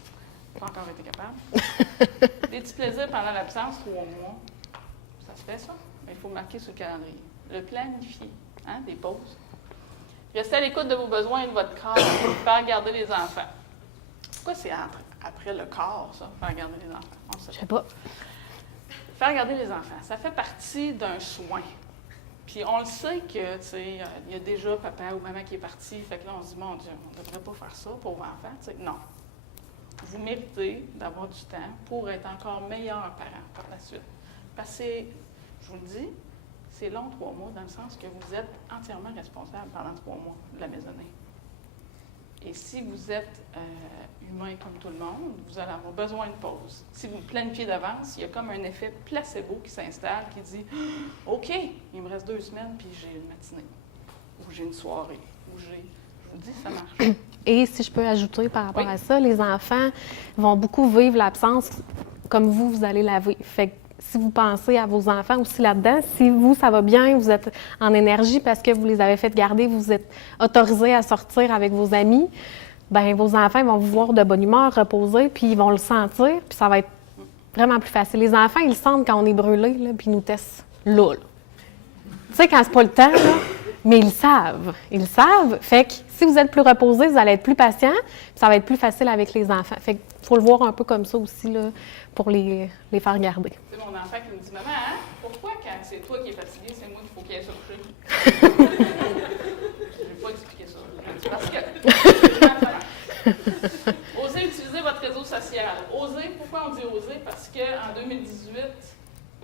Pas encore été capable. Des petits plaisirs pendant l'absence, 3 mois. Ça se fait, ça? Mais il faut le marquer sur le calendrier. Le planifier, hein, des pauses. Restez à l'écoute de vos besoins et de votre corps. Faire garder les enfants. Pourquoi c'est après le corps, ça, faire garder les enfants? On sait. Je sais pas. Faire garder les enfants, ça fait partie d'un soin. Puis on le sait que, tu sais, il y a déjà papa ou maman qui est parti, fait que là, on se dit, mon Dieu, on ne devrait pas faire ça, pauvre enfant. Tu sais, non. Vous méritez d'avoir du temps pour être encore meilleur parent par la suite. Parce que, je vous le dis, c'est long 3 mois, dans le sens que vous êtes entièrement responsable pendant 3 mois de la maisonnée. Et si vous êtes humain comme tout le monde, vous allez avoir besoin de pause. Si vous le planifiez d'avance, il y a comme un effet placebo qui s'installe, qui dit « OK, il me reste 2 semaines, puis j'ai une matinée, ou j'ai une soirée, ou j'ai... » Je vous dis, ça marche. Et si je peux ajouter par rapport Oui. à ça, les enfants vont beaucoup vivre l'absence comme vous allez la vivre. Fait que si vous pensez à vos enfants aussi là-dedans, si vous, ça va bien, vous êtes en énergie parce que vous les avez fait garder, vous êtes autorisé à sortir avec vos amis, bien, vos enfants ils vont vous voir de bonne humeur, reposer, puis ils vont le sentir, puis ça va être vraiment plus facile. Les enfants, ils le sentent quand on est brûlé, là, puis ils nous testent là. Tu sais, quand c'est pas le temps, là, mais ils le savent. Ils le savent. Fait que si vous êtes plus reposé, vous allez être plus patient, puis ça va être plus facile avec les enfants. Fait qu'il faut le voir un peu comme ça aussi, là, pour les faire garder. C'est mon enfant qui me dit « Maman, hein, pourquoi quand c'est toi qui es fatiguée, c'est moi qu'il faut qu'il aille se coucher? » Je ne vais pas expliquer ça. Je dis parce que... Osez utiliser votre réseau social. Osez, pourquoi on dit oser? Parce qu'en 2018,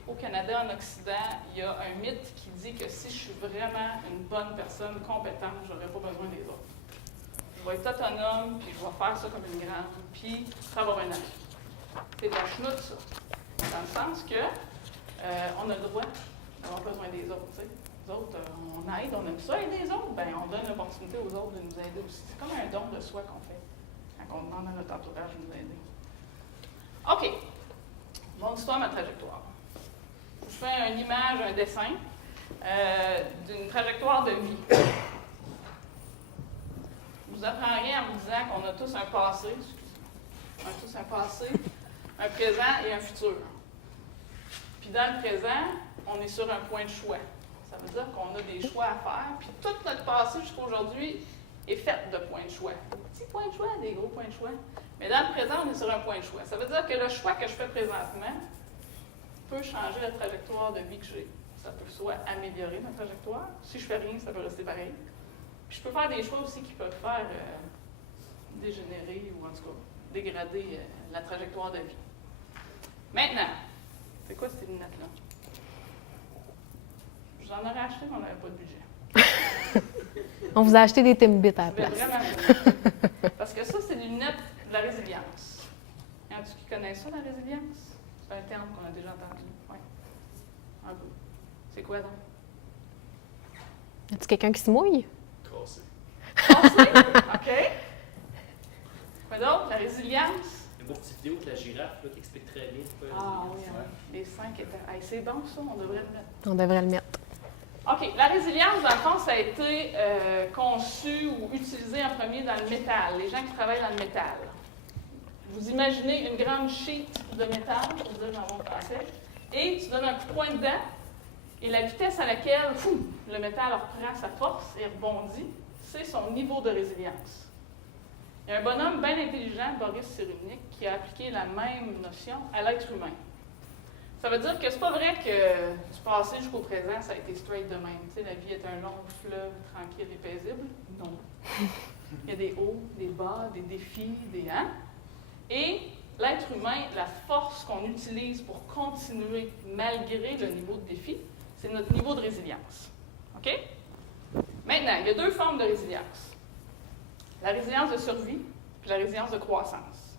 au Canada, en Occident, il y a un mythe qui dit que si je suis vraiment une bonne personne, compétente, je n'aurai pas besoin des autres. Je vais être autonome, puis je vais faire ça comme une grande, puis ça va bien aller. C'est de la chenoute, ça. Dans le sens que on a le droit d'avoir besoin des autres. T'sais. Les autres, on aide, on aime ça. Aider les autres, bien, on donne l'opportunité aux autres de nous aider aussi. C'est comme un don de soi qu'on fait quand on demande à notre entourage de nous aider. OK. Mon histoire, ma trajectoire. Je vous fais une image, un dessin d'une trajectoire de vie. Je vous apprends rien en vous disant qu'on a tous un passé, on a tous un passé, un présent et un futur. Puis dans le présent, on est sur un point de choix. Ça veut dire qu'on a des choix à faire, puis tout notre passé jusqu'à aujourd'hui est fait de points de choix. Des petits points de choix, des gros points de choix. Mais dans le présent, on est sur un point de choix. Ça veut dire que le choix que je fais présentement peut changer la trajectoire de vie que j'ai. Ça peut soit améliorer ma trajectoire. Si je fais rien, ça peut rester pareil. Puis je peux faire des choix aussi qui peuvent faire dégénérer ou en tout cas dégrader la trajectoire de vie. Maintenant, c'est quoi ces lunettes-là? J'en aurais acheté, mais on n'avait pas de budget. On vous a acheté des Timbits à la Je vais place. vraiment parce que ça, c'est des lunettes de la résilience. Y en a-tu qui connaissent ça, la résilience? C'est un terme qu'on a déjà entendu. Oui. Un peu. C'est quoi donc? Y a-t-il quelqu'un qui se mouille? Cassé. Pensez? OK. Quoi d'autre? La résilience. Il y a une beau petite vidéo de la girafe là, qui explique très bien c'est quoi la Ah oui, résilience. hein. Les 5 étapes. Hey, c'est bon, ça, on devrait le mettre. On devrait le mettre. OK. La résilience, dans le fond, ça a été conçu ou utilisé en premier dans le métal, les gens qui travaillent dans le métal. Vous imaginez une grande sheet de métal, pour dire dans mon français, et tu donnes un coup de poing dedans, et la vitesse à laquelle le métal reprend sa force et rebondit, c'est son niveau de résilience. Il y a un bonhomme bien intelligent, Boris Cyrulnik, qui a appliqué la même notion à l'être humain. Ça veut dire que c'est pas vrai que du passé jusqu'au présent, ça a été straight de même. Tu sais, la vie est un long fleuve tranquille et paisible. Non. Il y a des hauts, des bas, des défis, des « hein ». Et l'être humain, la force qu'on utilise pour continuer malgré le niveau de défi, c'est notre niveau de résilience. OK? Maintenant, il y a deux formes de résilience. La résilience de survie et la résilience de croissance.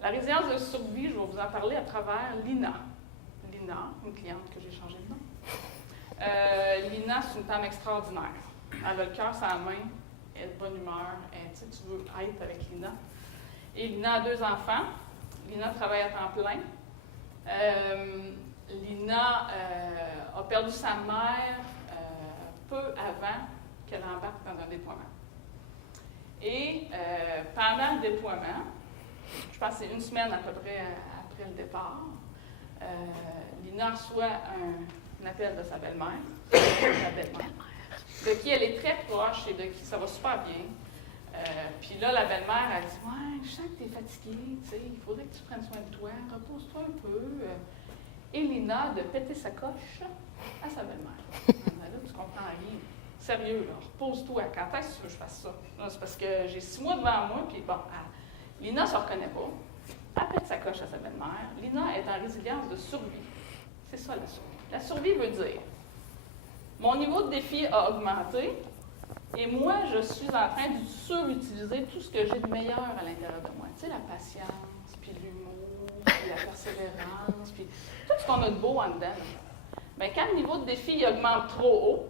La résilience de survie, je vais vous en parler à travers Lina. Lina, une cliente que j'ai changé de nom. Lina, c'est une femme extraordinaire. Elle a le cœur sur la main, elle est de bonne humeur, tu veux être avec Lina. Et Lina a 2 enfants. Lina travaille à temps plein. Lina a perdu sa mère peu avant qu'elle embarque dans un déploiement. Et pendant le déploiement, je pense que c'est 1 semaine à peu près après le départ, Lina reçoit un appel de sa belle-mère, de qui elle est très proche et de qui ça va super bien. Puis là, la belle-mère, elle dit « Ouais, je sens que tu es fatiguée, tu sais, il faudrait que tu prennes soin de toi, repose-toi un peu. » Et Lina de péter sa coche à sa belle-mère. Là, tu comprends rien. Sérieux, là, repose-toi. Quand est-ce que tu veux que je fasse ça? Là, c'est parce que j'ai 6 mois devant moi, puis bon, Lina ne se reconnaît pas. Elle pète sa coche à sa belle-mère. Lina est en résilience de survie. C'est ça, la survie. La survie veut dire, mon niveau de défi a augmenté, et moi, je suis en train de surutiliser tout ce que j'ai de meilleur à l'intérieur de moi. Tu sais, la patience, puis l'humour, puis la persévérance, puis tout ce qu'on a de beau en dedans. Bien, quand le niveau de défi augmente trop haut,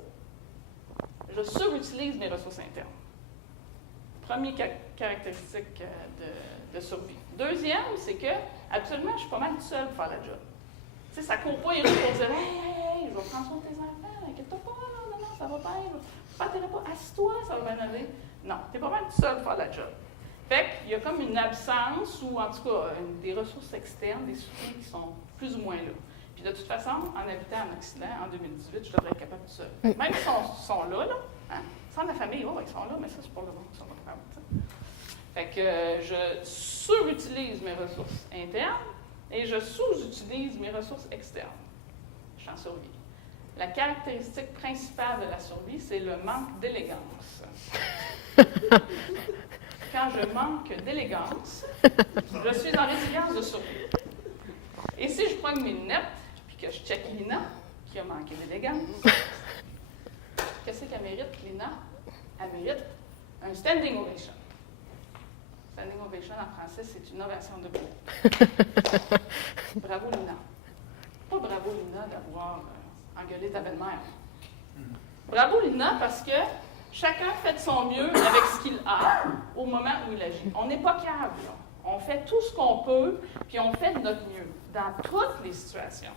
je surutilise mes ressources internes. Première caractéristique de survie. Deuxième, c'est que, absolument, je suis pas mal toute seule pour faire la job. Tu sais, ça court pas les rues pour dire « Hey, je vais prendre soin de tes enfants, inquiète-toi pas, non, ça va bien, ne pas, assis-toi, ça va bien aller. » Non, tu es pas mal toute seule pour faire la job. Fait qu'il y a comme une absence, ou en tout cas, des ressources externes, des soutiens qui sont plus ou moins là. Puis de toute façon, en habitant en Occident, en 2018, je devrais être capable de ça. Même s'ils sont là, hein? Sans la famille, ils sont là, mais ça, c'est pour le monde, ils sont pas capables. Fait que je surutilise mes ressources internes et je sous-utilise mes ressources externes. Je suis en survie. La caractéristique principale de la survie, c'est le manque d'élégance. Quand je manque d'élégance, je suis en résilience de survie. Et si je prends mes lunettes, puis que je check Lina, qui a manqué d'élégance, qu'est-ce qu'elle mérite, Lina? Elle mérite un standing ovation. Standing ovation en français, c'est une ovation debout. Bravo, Lina. Pas bravo, Lina, d'avoir engueulé ta belle-mère. Bravo, Lina, parce que chacun fait de son mieux avec ce qu'il a au moment où il agit. On n'est pas câble, là. On fait tout ce qu'on peut, puis on fait de notre mieux dans toutes les situations.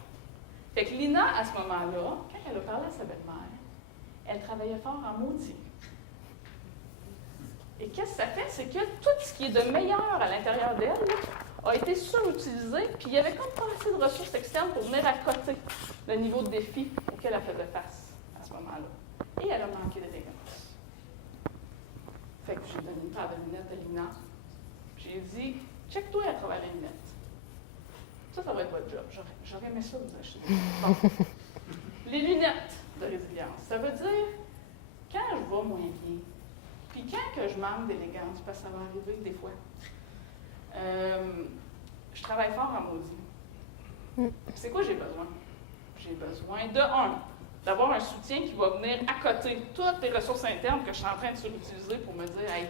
Fait que Lina, à ce moment-là, quand elle a parlé à sa belle-mère, elle travaillait fort en maudit. Et qu'est-ce que ça fait? C'est que tout ce qui est de meilleur à l'intérieur d'elle a été surutilisé, puis il n'y avait comme pas assez de ressources externes pour venir accoter le niveau de défi auquel elle faisait face à ce moment-là. Et elle a manqué d'élégance. Fait que j'ai donné une paire de lunettes de Lina. J'ai dit, check-toi à travers les lunettes. Ça va être votre job. J'aurais aimé ça vous acheter. Bon. Les lunettes de résilience, ça veut dire, quand je vais moins bien, puis quand que je manque d'élégance, parce que ça va arriver des fois, je travaille fort en maudit. C'est quoi j'ai besoin? J'ai besoin d'avoir un soutien qui va venir accoter toutes les ressources internes que je suis en train de surutiliser pour me dire, hey,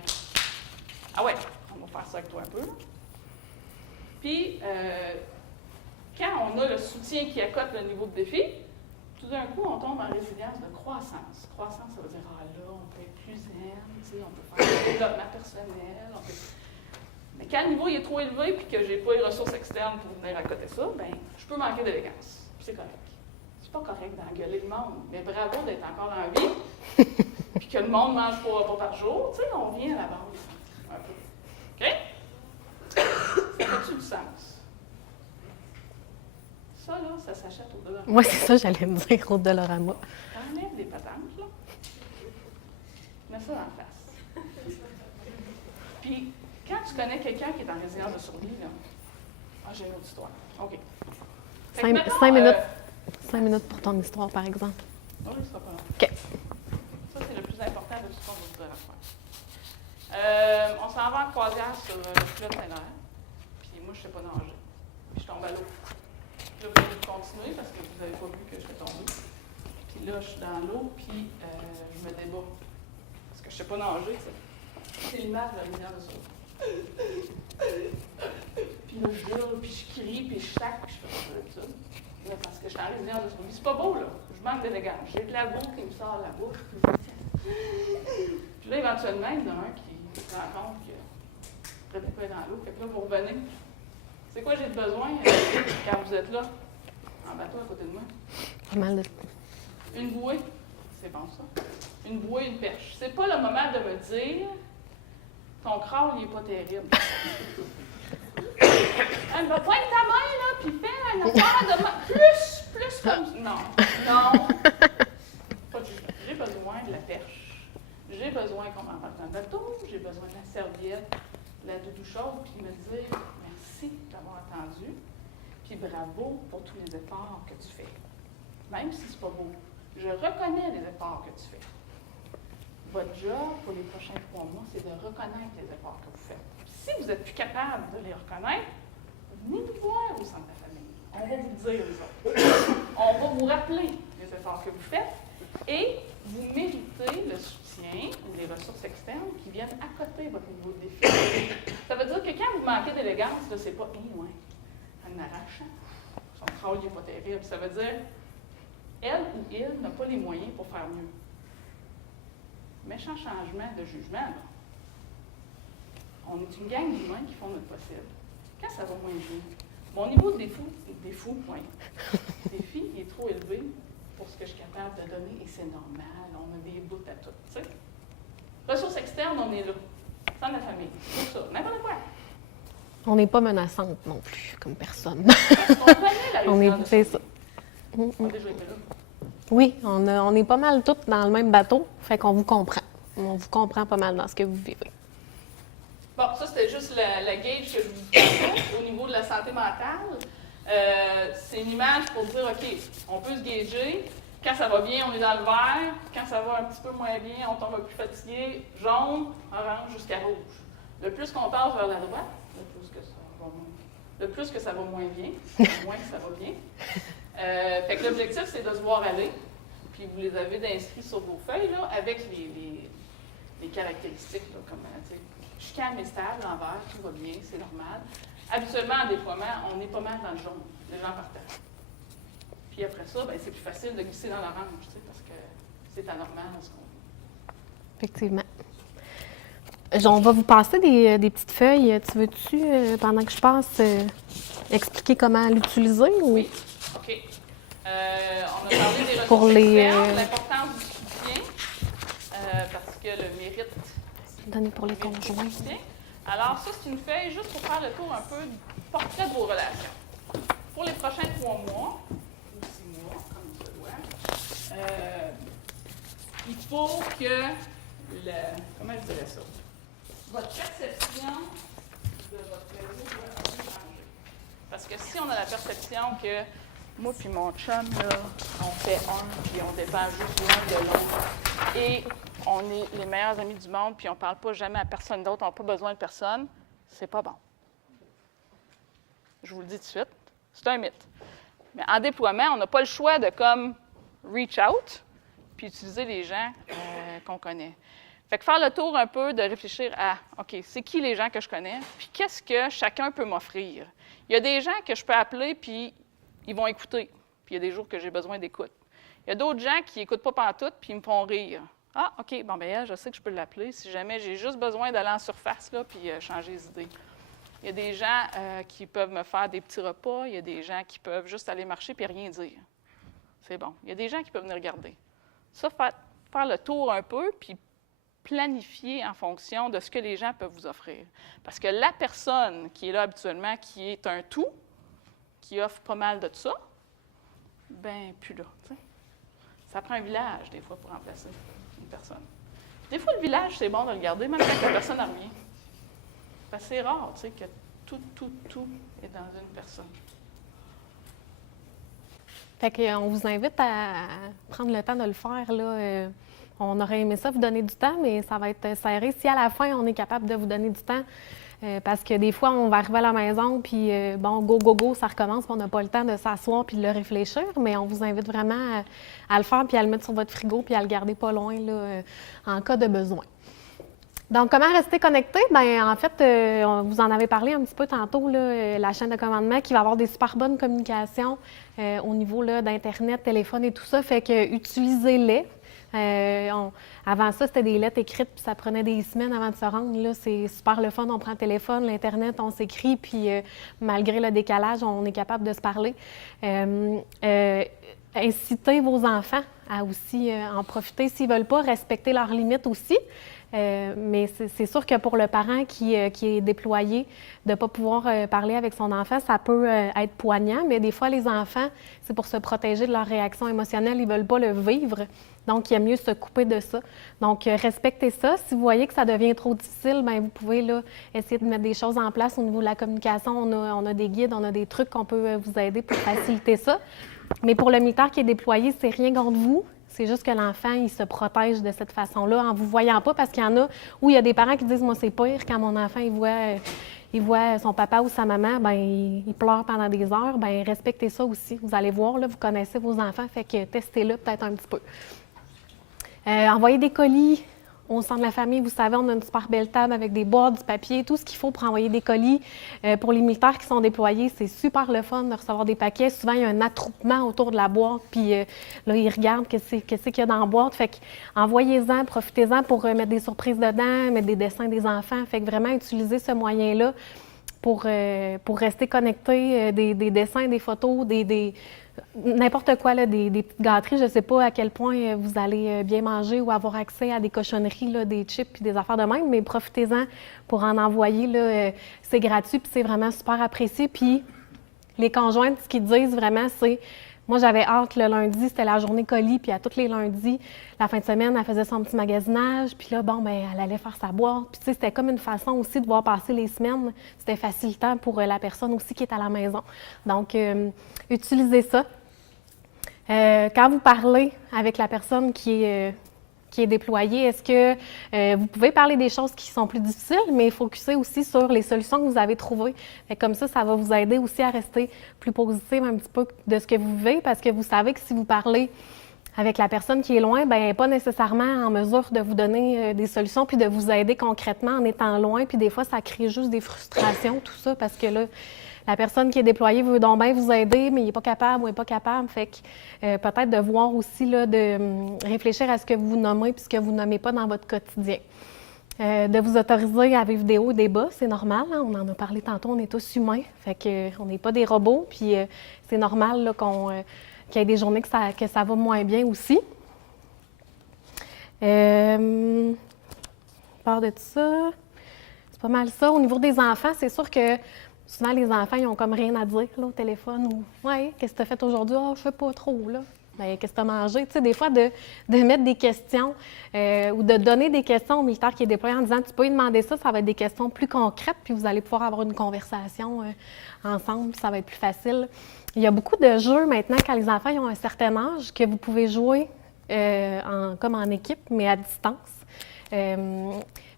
ah ouais, on va faire ça avec toi un peu. Puis, quand on a le soutien qui accote le niveau de défi, tout d'un coup, on tombe en résilience de croissance. Croissance, ça veut dire, ah là, on peut être plus zen, tu sais, on peut faire du développement personnel. Mais quand le niveau il est trop élevé et que j'ai pas les ressources externes pour venir à côté de ça, ben je peux manquer d'élégance. Puis c'est correct. C'est pas correct d'engueuler le monde, mais bravo d'être encore en vie. Puis que le monde mange 3 repas par jour, tu sais, on vient à la base. Un peu. OK? Ça fait-tu du sens? Ça, là, ça s'achète au dollar. Moi, c'est ça, j'allais me dire, au Dollarama. T'enlèves des patentes, là. Mets ça dans la face. Puis, quand tu connais quelqu'un qui est en résilience de survie, là, j'ai une autre histoire. OK. Fait que mettons, 5 minutes. 5 minutes pour ton histoire, par exemple. Oui, ce sera pas long. OK. Ça, c'est le plus important de tout ce qu'on va vous dire à faire. On s'en va en croisière sur le fleuve Saint-Laurent. Puis moi, je ne sais pas nager. Puis je tombe à l'eau. Là, vous allez continuer parce que vous n'avez pas vu que je vais tomber. Puis là, je suis dans l'eau, puis je me débat. Parce que je ne sais pas nager, tu sais. C'est l'image de la lumière de ça. Puis là, je gueule, puis je crie, puis je sac, puis je fais pas de ça. Là, parce que je suis en résilience de survie. C'est pas beau, là. Je manque d'élégance. J'ai de la boue qui me sort de la bouche. Puis là, éventuellement, il y en a un qui se rend compte que je ne pas dans l'eau. Fait que là, vous revenez. C'est quoi j'ai besoin quand vous êtes là, en bateau à côté de moi? Pas mal de... Une bouée. C'est bon, ça. Une bouée, une perche. C'est pas le moment de me dire ton crawl, il n'est pas terrible. Elle va pointe ta main, là, puis fais un affaire de main. Plus comme ça. Non. Pas de jugement. J'ai besoin de la perche. J'ai besoin qu'on m'embarque dans le bateau. J'ai besoin de la serviette, de la doudou chaude, puis me dire merci d'avoir entendu, puis bravo pour tous les efforts que tu fais. Même si c'est pas beau, je reconnais les efforts que tu fais. Votre job pour les prochains 3 mois, c'est de reconnaître les efforts que vous faites. Si vous n'êtes plus capable de les reconnaître, venez nous voir au centre de la famille. On va vous dire les autres. On va vous rappeler les efforts que vous faites et vous méritez le soutien ou les ressources externes qui viennent à côté de votre niveau de défi. Ça veut dire que quand vous manquez d'élégance, c'est pas « ouais, elle m'arrache, son crawl n'est pas terrible ». Ça veut dire elle ou il n'a pas les moyens pour faire mieux. Méchant changement de jugement, là. On est une gang d'humains qui font notre possible. Quand ça va moins bien, mon niveau de défi, il est trop élevé pour ce que je suis capable de donner et c'est normal. On a des bouts à tout, tu sais. Ressources externes, on est là. Sans la famille, tout ça, n'importe quoi. On n'est pas menaçante non plus, comme personne. Parce qu'on connaît la résilience de C'est survie. ça. On a déjà été là. Oui, on est pas mal toutes dans le même bateau, fait qu'on vous comprend. On vous comprend pas mal dans ce que vous vivez. Bon, ça, c'était juste la gauge que je vous disais au niveau de la santé mentale. C'est une image pour dire, OK, on peut se gager. Quand ça va bien, on est dans le vert. Quand ça va un petit peu moins bien, on tombe un peu plus fatigué. Jaune, orange, jusqu'à rouge. Le plus qu'on passe vers la droite, le plus que ça va moins bien, le moins que ça va bien. Fait que l'objectif, c'est de se voir aller. Puis vous les avez d'inscrits sur vos feuilles, là, avec les caractéristiques, là, comme, tu sais, je suis calme et stable, en vert, tout va bien, c'est normal. Habituellement, en déploiement, on est pas mal dans le jaune, les gens partagent. Puis après ça, ben, c'est plus facile de glisser dans l'orange, tu sais, parce que c'est anormal ce qu'on vit. Effectivement. On va vous passer des petites feuilles. Tu veux-tu, pendant que je passe, expliquer comment l'utiliser? Ou... Oui. OK. On a parlé des ressources Pour les, externes, l'importance du soutien, parce que le mérite... Donner pour les conjoints. Alors, ça, c'est une feuille juste pour faire le tour un peu du portrait de vos relations. Pour les prochains 3 mois, ou 6 mois, comme ça doit, il faut que comment je dirais ça? Votre perception de votre réseau doit changer. Parce que si on a la perception que moi puis mon chum, là, on fait puis on dépend juste l'un de l'autre, et on est les meilleurs amis du monde, puis on ne parle pas jamais à personne d'autre, on n'a pas besoin de personne, c'est pas bon. Je vous le dis tout de suite, c'est un mythe. Mais en déploiement, on n'a pas le choix de comme reach out, puis utiliser les gens qu'on connaît. Fait que faire le tour un peu, de réfléchir à, OK, c'est qui les gens que je connais, puis qu'est-ce que chacun peut m'offrir? Il y a des gens que je peux appeler, puis ils vont écouter, puis il y a des jours que j'ai besoin d'écoute. Il y a d'autres gens qui n'écoutent pas pantoute puis ils me font rire. Ah, OK, bon, bien, je sais que je peux l'appeler si jamais j'ai juste besoin d'aller en surface là, puis changer les idées. Il y a des gens qui peuvent me faire des petits repas. Il y a des gens qui peuvent juste aller marcher puis rien dire. C'est bon. Il y a des gens qui peuvent venir regarder. Ça, faire le tour un peu puis planifier en fonction de ce que les gens peuvent vous offrir. Parce que la personne qui est là habituellement, qui est un tout, qui offre pas mal de ça, bien, plus là. T'sais. Ça prend un village, des fois, pour remplacer une personne. Des fois, le village, c'est bon de le garder, même quand la personne n'a rien. Parce que c'est rare, tu sais, que tout est dans une personne. Fait qu'on vous invite à prendre le temps de le faire, là. On aurait aimé ça, vous donner du temps, mais ça va être serré. Si à la fin, on est capable de vous donner du temps, parce que des fois, on va arriver à la maison, puis bon, go, ça recommence, puis on n'a pas le temps de s'asseoir puis de le réfléchir, mais on vous invite vraiment à le faire, puis à le mettre sur votre frigo, puis à le garder pas loin, là, en cas de besoin. Donc, comment rester connecté? Bien, en fait, vous en avez parlé un petit peu tantôt, là, la chaîne de commandement qui va avoir des super bonnes communications au niveau là, d'Internet, téléphone et tout ça, fait que utilisez-les. Avant ça, c'était des lettres écrites, puis ça prenait des semaines avant de se rendre. Là, c'est super le fun, on prend le téléphone, l'Internet, on s'écrit, puis malgré le décalage, on est capable de se parler. Incitez vos enfants à aussi en profiter. S'ils ne veulent pas, respecter leurs limites aussi. Mais c'est sûr que pour le parent qui est déployé, de ne pas pouvoir parler avec son enfant, ça peut être poignant, mais des fois, les enfants, c'est pour se protéger de leur réaction émotionnelle, ils ne veulent pas le vivre, donc il y a mieux se couper de ça. Donc, respectez ça. Si vous voyez que ça devient trop difficile, bien, vous pouvez là, essayer de mettre des choses en place au niveau de la communication. On a des guides, on a des trucs qu'on peut vous aider pour faciliter ça. Mais pour le militaire qui est déployé, c'est rien contre vous. C'est juste que l'enfant, il se protège de cette façon-là en ne vous voyant pas, parce qu'il y en a où il y a des parents qui disent « Moi, c'est pire quand mon enfant, il voit son papa ou sa maman, bien, il pleure pendant des heures. » Bien, respectez ça aussi. Vous allez voir, là, vous connaissez vos enfants, fait que testez-le peut-être un petit peu. Envoyer des colis au centre de la famille. Vous savez, on a une super belle table avec des boîtes, du papier, tout ce qu'il faut pour envoyer des colis. Pour les militaires qui sont déployés, c'est super le fun de recevoir des paquets. Souvent, il y a un attroupement autour de la boîte, puis là, ils regardent qu'est-ce qu'il y a dans la boîte. Fait qu'envoyez-en, profitez-en pour mettre des surprises dedans, mettre des dessins des enfants. Fait que vraiment, utilisez ce moyen-là pour rester connecté, des dessins, des photos, n'importe quoi, là, des petites gâteries. Je ne sais pas à quel point vous allez bien manger ou avoir accès à des cochonneries, là, des chips et des affaires de même, mais profitez-en pour en envoyer. Là, c'est gratuit puis c'est vraiment super apprécié. Puis les conjointes, ce qu'ils disent vraiment, c'est... Moi, j'avais hâte le lundi, c'était la journée colis, puis à tous les lundis, la fin de semaine, elle faisait son petit magasinage, puis là, bon, bien, elle allait faire sa boîte. Puis, tu sais, c'était comme une façon aussi de voir passer les semaines. C'était facilitant pour la personne aussi qui est à la maison. Donc, utilisez ça. Quand vous parlez avec la personne qui est déployée, est-ce que vous pouvez parler des choses qui sont plus difficiles, mais focuser aussi sur les solutions que vous avez trouvées. Comme ça va vous aider aussi à rester plus positif un petit peu de ce que vous vivez, parce que vous savez que si vous parlez avec la personne qui est loin, bien, elle n'est pas nécessairement en mesure de vous donner des solutions puis de vous aider concrètement en étant loin. Puis des fois, ça crée juste des frustrations, tout ça, parce que là, la personne qui est déployée veut donc bien vous aider, mais il n'est pas capable ou n'est pas capable. Fait que peut-être de voir aussi, là, de réfléchir à ce que vous nommez puis ce que vous ne nommez pas dans votre quotidien. De vous autoriser à vivre des hauts et des bas, c'est normal. Hein? On en a parlé tantôt, on est tous humains. Fait qu'on n'est pas des robots. Puis c'est normal là, qu'il y ait des journées que ça va moins bien aussi. À part de ça, c'est pas mal ça. Au niveau des enfants, c'est sûr que souvent, les enfants, ils ont comme rien à dire là, au téléphone. Ou, ouais, qu'est-ce que tu as fait aujourd'hui? Ah, je sais pas trop, là. Bien, qu'est-ce que tu as mangé? Tu sais, des fois, de mettre des questions ou de donner des questions au militaire qui est déployé en disant, tu peux lui demander ça, ça va être des questions plus concrètes, puis vous allez pouvoir avoir une conversation ensemble, puis ça va être plus facile. Il y a beaucoup de jeux maintenant, quand les enfants ils ont un certain âge, que vous pouvez jouer comme en équipe, mais à distance.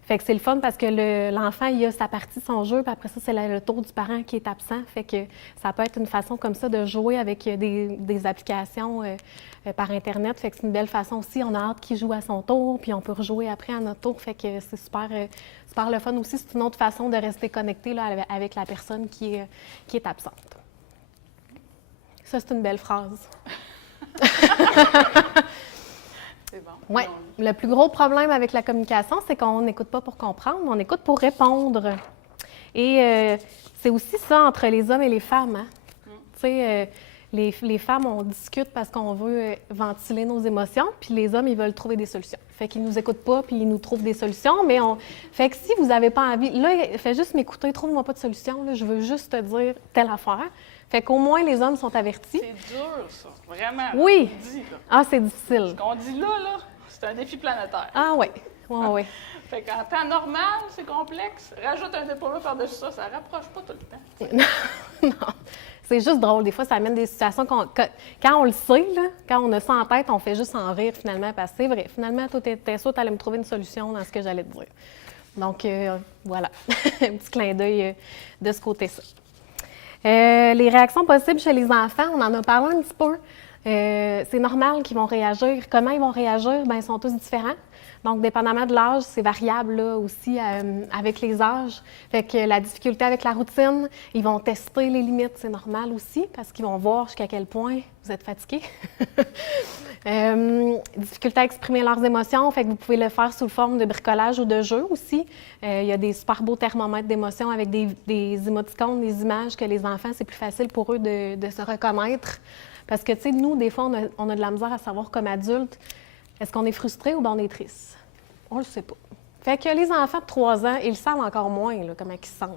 Fait que c'est le fun parce que l'enfant, il a sa partie, son jeu, puis après ça, c'est le tour du parent qui est absent. Fait que ça peut être une façon comme ça de jouer avec des applications par Internet. Fait que c'est une belle façon aussi. On a hâte qu'il joue à son tour, puis on peut rejouer après à notre tour. Fait que c'est super le fun aussi. C'est une autre façon de rester connecté là, avec la personne qui est absente. Ça, c'est une belle phrase. C'est bon. Oui. Le plus gros problème avec la communication, c'est qu'on n'écoute pas pour comprendre, on écoute pour répondre. Et c'est aussi ça entre les hommes et les femmes. Hein? Tu sais, les femmes, on discute parce qu'on veut ventiler nos émotions, puis les hommes, ils veulent trouver des solutions. Fait qu'ils nous écoutent pas, puis ils nous trouvent des solutions, mais Fait que si vous n'avez pas envie... Là, fais juste m'écouter, trouve-moi pas de solution, là, je veux juste te dire telle affaire. Fait qu'au moins, les hommes sont avertis. C'est dur, ça. Vraiment. Oui. Ce qu'on dit, là. Ah, c'est difficile. Ce qu'on dit là, c'est un défi planétaire. Ah oui, oui, oui. Fait qu'en temps normal, c'est complexe. Rajoute un déploiement par-dessus ça, ça rapproche pas tout le temps. Non, c'est juste drôle. Des fois, ça amène des situations quand on le sait, là, quand on a ça en tête, on fait juste en rire finalement, parce que c'est vrai. Finalement, toi, t'es sûr que tu allais me trouver une solution dans ce que j'allais te dire. Donc, voilà, un petit clin d'œil de ce côté-ci. Les réactions possibles chez les enfants, on en a parlé un petit peu. C'est normal qu'ils vont réagir. Comment ils vont réagir? Bien, ils sont tous différents. Donc, dépendamment de l'âge, c'est variable là, aussi avec les âges. Fait que la difficulté avec la routine, ils vont tester les limites, c'est normal aussi, parce qu'ils vont voir jusqu'à quel point vous êtes fatigué. Difficulté à exprimer leurs émotions, fait que vous pouvez le faire sous forme de bricolage ou de jeu aussi. Il y a des super beaux thermomètres d'émotions avec des émoticônes, des images que les enfants, c'est plus facile pour eux de se reconnaître. Parce que, tu sais, nous, des fois, on a de la misère à savoir comme adultes, est-ce qu'on est frustré ou bien on est triste? On le sait pas. Fait que les enfants de 3 ans, ils le savent encore moins, là, comment ils se sentent.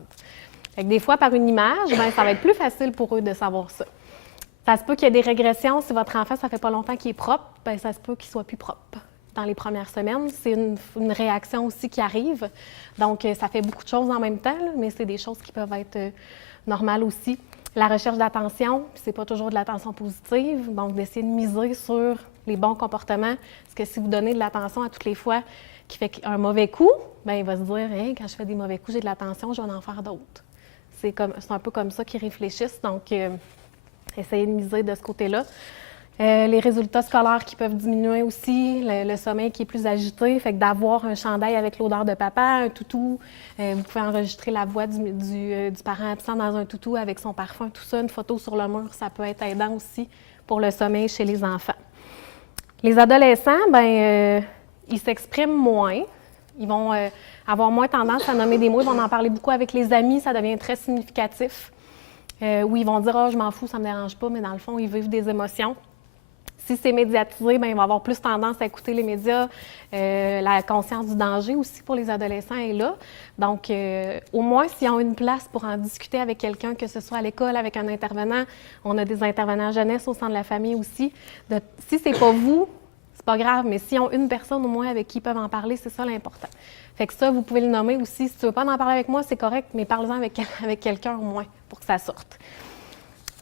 Fait que des fois, par une image, bien, ça va être plus facile pour eux de savoir ça. Ça se peut qu'il y ait des régressions. Si votre enfant, ça fait pas longtemps qu'il est propre, bien, ça se peut qu'il soit plus propre dans les premières semaines. C'est une réaction aussi qui arrive. Donc, ça fait beaucoup de choses en même temps, là, mais c'est des choses qui peuvent être normales aussi. La recherche d'attention, c'est pas toujours de l'attention positive, donc d'essayer de miser sur les bons comportements. Parce que si vous donnez de l'attention à toutes les fois qui fait un mauvais coup, bien, il va se dire hey, quand je fais des mauvais coups, j'ai de l'attention, je vais en faire d'autres. C'est un peu comme ça qu'ils réfléchissent. Donc, essayez de miser de ce côté-là. Les résultats scolaires qui peuvent diminuer aussi, le sommeil qui est plus agité, fait que d'avoir un chandail avec l'odeur de papa, un toutou, vous pouvez enregistrer la voix du parent absent dans un toutou avec son parfum, tout ça, une photo sur le mur, ça peut être aidant aussi pour le sommeil chez les enfants. Les adolescents, bien, ils s'expriment moins, ils vont avoir moins tendance à nommer des mots, ils vont en parler beaucoup avec les amis, ça devient très significatif. Où ils vont dire « Ah, je m'en fous, ça ne me dérange pas », mais dans le fond, ils vivent des émotions. Si c'est médiatisé, bien, ils vont avoir plus tendance à écouter les médias. La conscience du danger aussi pour les adolescents est là. Donc, au moins, s'ils ont une place pour en discuter avec quelqu'un, que ce soit à l'école, avec un intervenant, on a des intervenants jeunesse au sein de la famille aussi. Si c'est pas vous, c'est pas grave, mais s'ils ont une personne au moins avec qui ils peuvent en parler, c'est ça l'important. Fait que ça, vous pouvez le nommer aussi. Si tu veux pas en parler avec moi, c'est correct, mais parle-en avec quelqu'un au moins pour que ça sorte.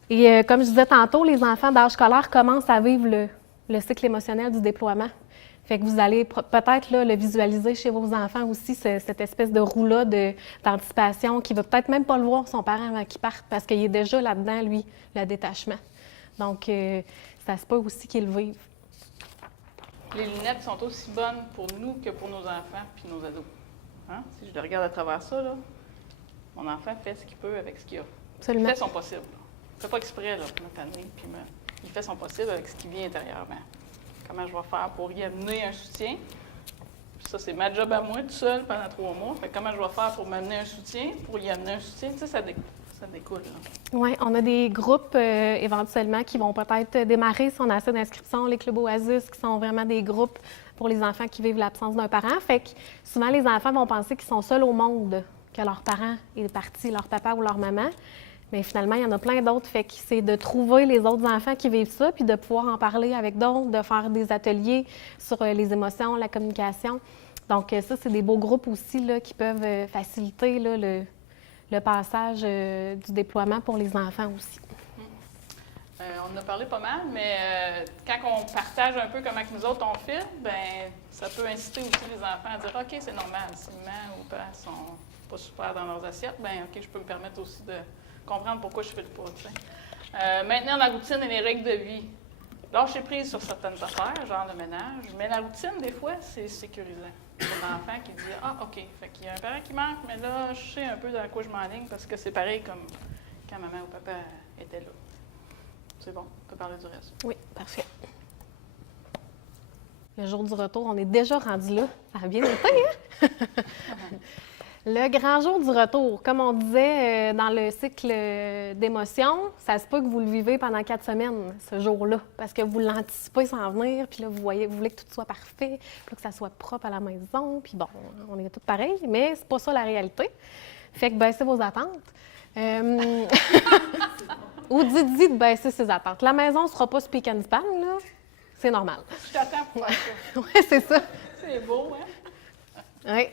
Et comme je disais tantôt, les enfants d'âge scolaire commencent à vivre le cycle émotionnel du déploiement. Fait que vous allez peut-être là, le visualiser chez vos enfants aussi, cette espèce de roue-là d'anticipation qui ne va peut-être même pas le voir, son parent, avant qu'il parte, parce qu'il est déjà là-dedans, lui, le détachement. Donc, ça se peut aussi qu'il le vive. Les lunettes sont aussi bonnes pour nous que pour nos enfants puis nos ados. Hein? Si je le regarde à travers ça, là, mon enfant fait ce qu'il peut avec ce qu'il a. Absolument. Il fait son possible. Il ne fait pas exprès, là, me tanner, puis il fait son possible avec ce qui vient intérieurement. Comment je vais faire pour y amener un soutien? Puis ça, c'est ma job à moi, tout seul, pendant 3 mois. Fait que comment je vais faire pour m'amener un soutien, pour y amener un soutien? Tu sais, ça découle. Oui, on a des groupes éventuellement qui vont peut-être démarrer si on a assez d'inscriptions, les clubs Oasis, qui sont vraiment des groupes pour les enfants qui vivent l'absence d'un parent. Fait que souvent, les enfants vont penser qu'ils sont seuls au monde, que leur parent est parti, leur papa ou leur maman. Mais finalement, il y en a plein d'autres. Fait que c'est de trouver les autres enfants qui vivent ça, puis de pouvoir en parler avec d'autres, de faire des ateliers sur les émotions, la communication. Donc ça, c'est des beaux groupes aussi là, qui peuvent faciliter là, le passage du déploiement pour les enfants aussi. On en a parlé pas mal, mais quand on partage un peu comment que nous autres on fait, bien, ça peut inciter aussi les enfants à dire « OK, c'est normal, si maman ou papa sont pas super dans leurs assiettes, bien, OK, je peux me permettre aussi de comprendre pourquoi je fais le pas. » Maintenir la routine et les règles de vie. Lâcher prise sur certaines affaires, genre le ménage, mais la routine, des fois, c'est sécurisant. Pour l'enfant qui dit « Ah, OK, fait qu'il y a un parent qui manque, mais là, je sais un peu dans quoi je m'enligne parce que c'est pareil comme quand maman ou papa étaient là. » C'est bon, on peut parler du reste. Oui, parfait. Le jour du retour, on est déjà rendu là. Ça a bien été, hein? Le grand jour du retour, comme on disait dans le cycle d'émotions, ça se peut que vous le vivez pendant 4 semaines, ce jour-là, parce que vous l'anticipez sans venir, puis là, vous voulez que tout soit parfait, puis que ça soit propre à la maison, puis bon, on est tous pareils, mais c'est pas ça la réalité. Fait que baissez vos attentes. Ou dites de baisser ses attentes. La maison ne sera pas speak and span, là. C'est normal. Je t'attends pour faire ça. Oui, c'est ça. C'est beau, hein? Oui.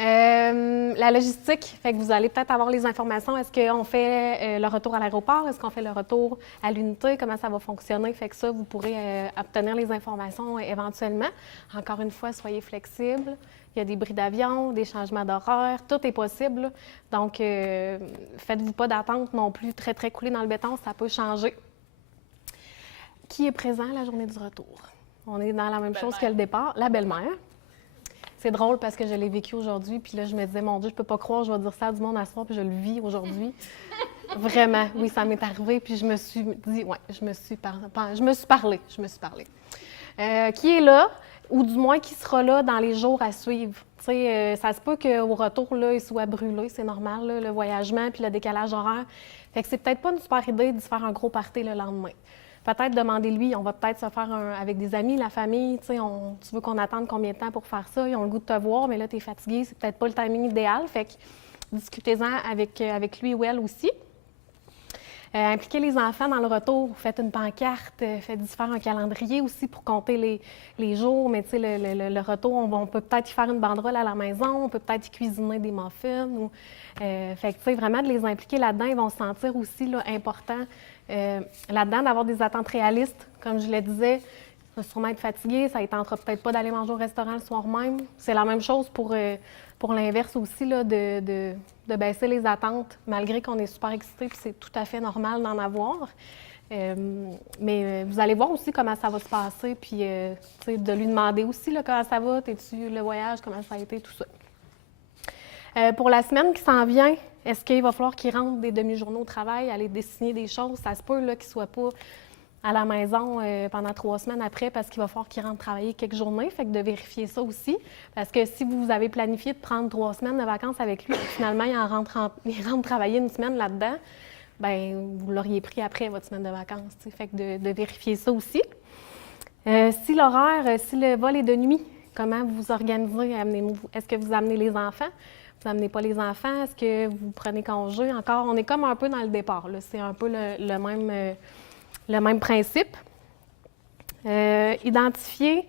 La logistique, fait que vous allez peut-être avoir les informations. Est-ce qu'on fait le retour à l'aéroport? Est-ce qu'on fait le retour à l'unité? Comment ça va fonctionner? Fait que ça, vous pourrez obtenir les informations éventuellement. Encore une fois, soyez flexibles. Il y a des bris d'avion, des changements d'horaire, tout est possible. Donc, faites-vous pas d'attente non plus très, très coulée dans le béton, ça peut changer. Qui est présent la journée du retour? On est dans la même chose que le départ. La belle-mère. C'est drôle parce que je l'ai vécu aujourd'hui, puis là, je me disais, mon Dieu, je peux pas croire, je vais dire ça à du monde à soir, puis je le vis aujourd'hui. Vraiment, oui, ça m'est arrivé, puis je me suis dit, ouais, je me suis parlé. Qui est là, ou du moins qui sera là dans les jours à suivre. Tu sais, ça se peut qu'au retour, là, il soit brûlé, c'est normal, là, le voyagement, puis le décalage horaire. Fait que c'est peut-être pas une super idée de se faire un gros party le lendemain. Peut-être demander-lui, on va peut-être se faire avec des amis, la famille, tu sais, tu veux qu'on attende combien de temps pour faire ça? Ils ont le goût de te voir, mais là, tu es fatigué, c'est peut-être pas le timing idéal. Fait que discutez-en avec lui ou elle aussi. Impliquez les enfants dans le retour. Faites une pancarte, faites faire un calendrier aussi pour compter les jours. Mais tu sais, le retour, on peut peut-être y faire une banderole à la maison, on peut peut-être y cuisiner des muffins. Fait que tu sais, vraiment de les impliquer là-dedans, ils vont se sentir aussi là, importants. Là-dedans, d'avoir des attentes réalistes, comme je le disais, il va sûrement être fatigué, ça ne tentera peut-être pas d'aller manger au restaurant le soir même. C'est la même chose pour l'inverse aussi, là, de baisser les attentes, malgré qu'on est super excité, puis c'est tout à fait normal d'en avoir. Mais vous allez voir aussi comment ça va se passer, puis de lui demander aussi là, comment ça va, t'es-tu le voyage, comment ça a été, tout ça. Pour la semaine qui s'en vient, est-ce qu'il va falloir qu'il rentre des demi-journées au travail, aller dessiner des choses? Ça se peut qu'il ne soit pas à la maison pendant 3 semaines après parce qu'il va falloir qu'il rentre travailler quelques journées. Fait que de vérifier ça aussi. Parce que si vous avez planifié de prendre 3 semaines de vacances avec lui, finalement, il rentre travailler une semaine là-dedans, bien, vous l'auriez pris après votre semaine de vacances. T'sais. Fait que de vérifier ça aussi. Si l'horaire, si le vol est de nuit, comment vous vous organisez? Est-ce que vous amenez les enfants? Vous n'amenez pas les enfants? Est-ce que vous prenez congé? Encore, on est comme un peu dans le départ. Là. C'est un peu le même principe. Identifiez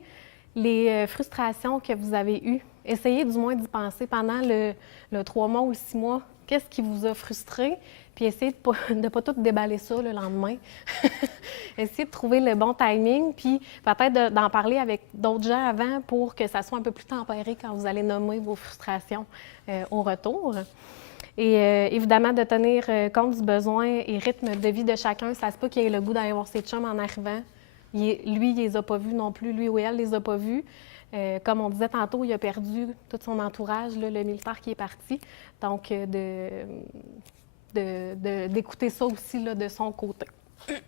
les frustrations que vous avez eues. Essayez du moins d'y penser pendant le 3 mois ou le 6 mois. Qu'est-ce qui vous a frustré? Puis essayez de ne pas tout déballer ça le lendemain. Essayez de trouver le bon timing, puis peut-être d'en parler avec d'autres gens avant pour que ça soit un peu plus tempéré quand vous allez nommer vos frustrations au retour. Et évidemment, de tenir compte du besoin et rythme de vie de chacun. Ça se peut qu'il ait le goût d'aller voir ses chums en arrivant. Lui, il les a pas vus non plus. Lui ou elle les a pas vus. Comme on disait tantôt, il a perdu tout son entourage, là, le militaire qui est parti. Donc, d'écouter ça aussi là, de son côté.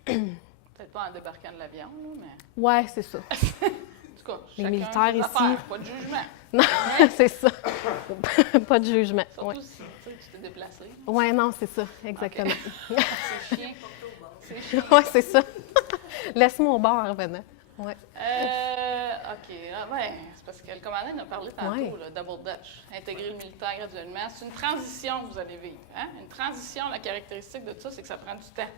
Peut-être pas en débarquant de l'avion, là, mais... Oui, c'est ça. En tout cas, les militaires ici... Affaires, pas de jugement. Non, c'est ça. Pas de jugement. Surtout si tu t'es déplacé. Oui, non, c'est ça, exactement. Okay. C'est chiant. C'est chiant. Oui, c'est ça. Laisse-moi au bord, revenant. Ouais. OK. Ouais, c'est parce que le commandant en a parlé tantôt, là, Double Dutch, intégrer le militaire graduellement. C'est une transition que vous allez vivre. Hein? Une transition, la caractéristique de tout ça, c'est que ça prend du temps.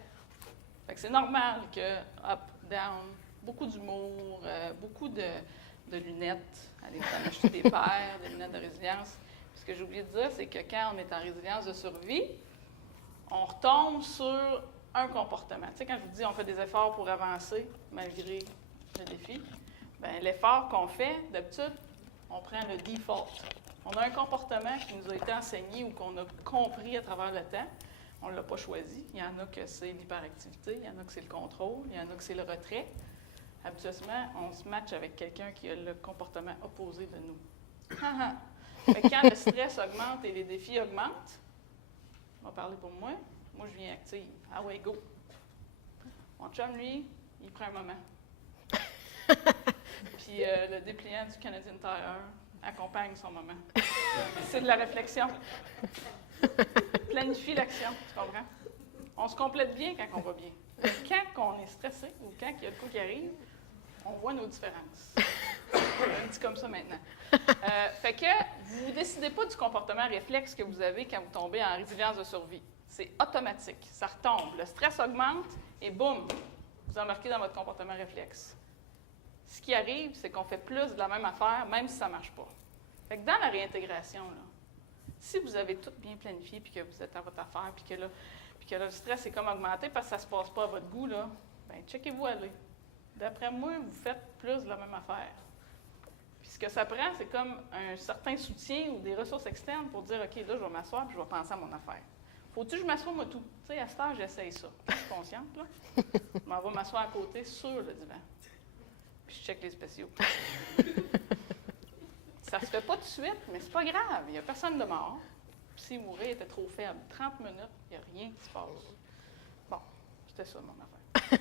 Fait que c'est normal que up, down, beaucoup d'humour, beaucoup de lunettes. Allez en acheter des paires, des lunettes de résilience. Puis ce que j'ai oublié de dire, c'est que quand on est en résilience de survie, on retombe sur un comportement. Tu sais, quand je vous dis on fait des efforts pour avancer malgré le défi, bien, l'effort qu'on fait, d'habitude, on prend le default. On a un comportement qui nous a été enseigné ou qu'on a compris à travers le temps. On ne l'a pas choisi. Il y en a que c'est l'hyperactivité, il y en a que c'est le contrôle, il y en a que c'est le retrait. Habituellement, on se matche avec quelqu'un qui a le comportement opposé de nous. Fait que quand le stress augmente et les défis augmentent, on va parler pour moi, moi je viens active. Ah ouais, go! Mon chum, lui, il prend un moment. Puis le dépliant du Canadian Tire accompagne son moment. C'est de la réflexion. Planifie l'action, tu comprends? On se complète bien quand on va bien. Quand on est stressé ou quand il y a le coup qui arrive, on voit nos différences. On dit comme ça maintenant. Fait que vous ne décidez pas du comportement réflexe que vous avez quand vous tombez en résilience de survie. C'est automatique, ça retombe. Le stress augmente et boum, vous embarquez dans votre comportement réflexe. Ce qui arrive, c'est qu'on fait plus de la même affaire, même si ça ne marche pas. Fait que dans la réintégration, là, si vous avez tout bien planifié puis que vous êtes à votre affaire puis que là, le stress est comme augmenté parce que ça ne se passe pas à votre goût, là, bien, checkez-vous aller. D'après moi, vous faites plus de la même affaire. Puis ce que ça prend, c'est comme un certain soutien ou des ressources externes pour dire, OK, là, je vais m'asseoir puis je vais penser à mon affaire. Faut-tu que je m'assoie, moi, tout? Tu sais, à cette heure, j'essaye ça. Je suis consciente, là. Je m'en vais m'asseoir à côté sur le divan. Puis je check les spéciaux. Ça se fait pas tout de suite, mais c'est pas grave. Il n'y a personne de mort. Puis si mourir était trop faible, 30 minutes, il n'y a rien qui se passe. Bon, c'était ça, mon affaire.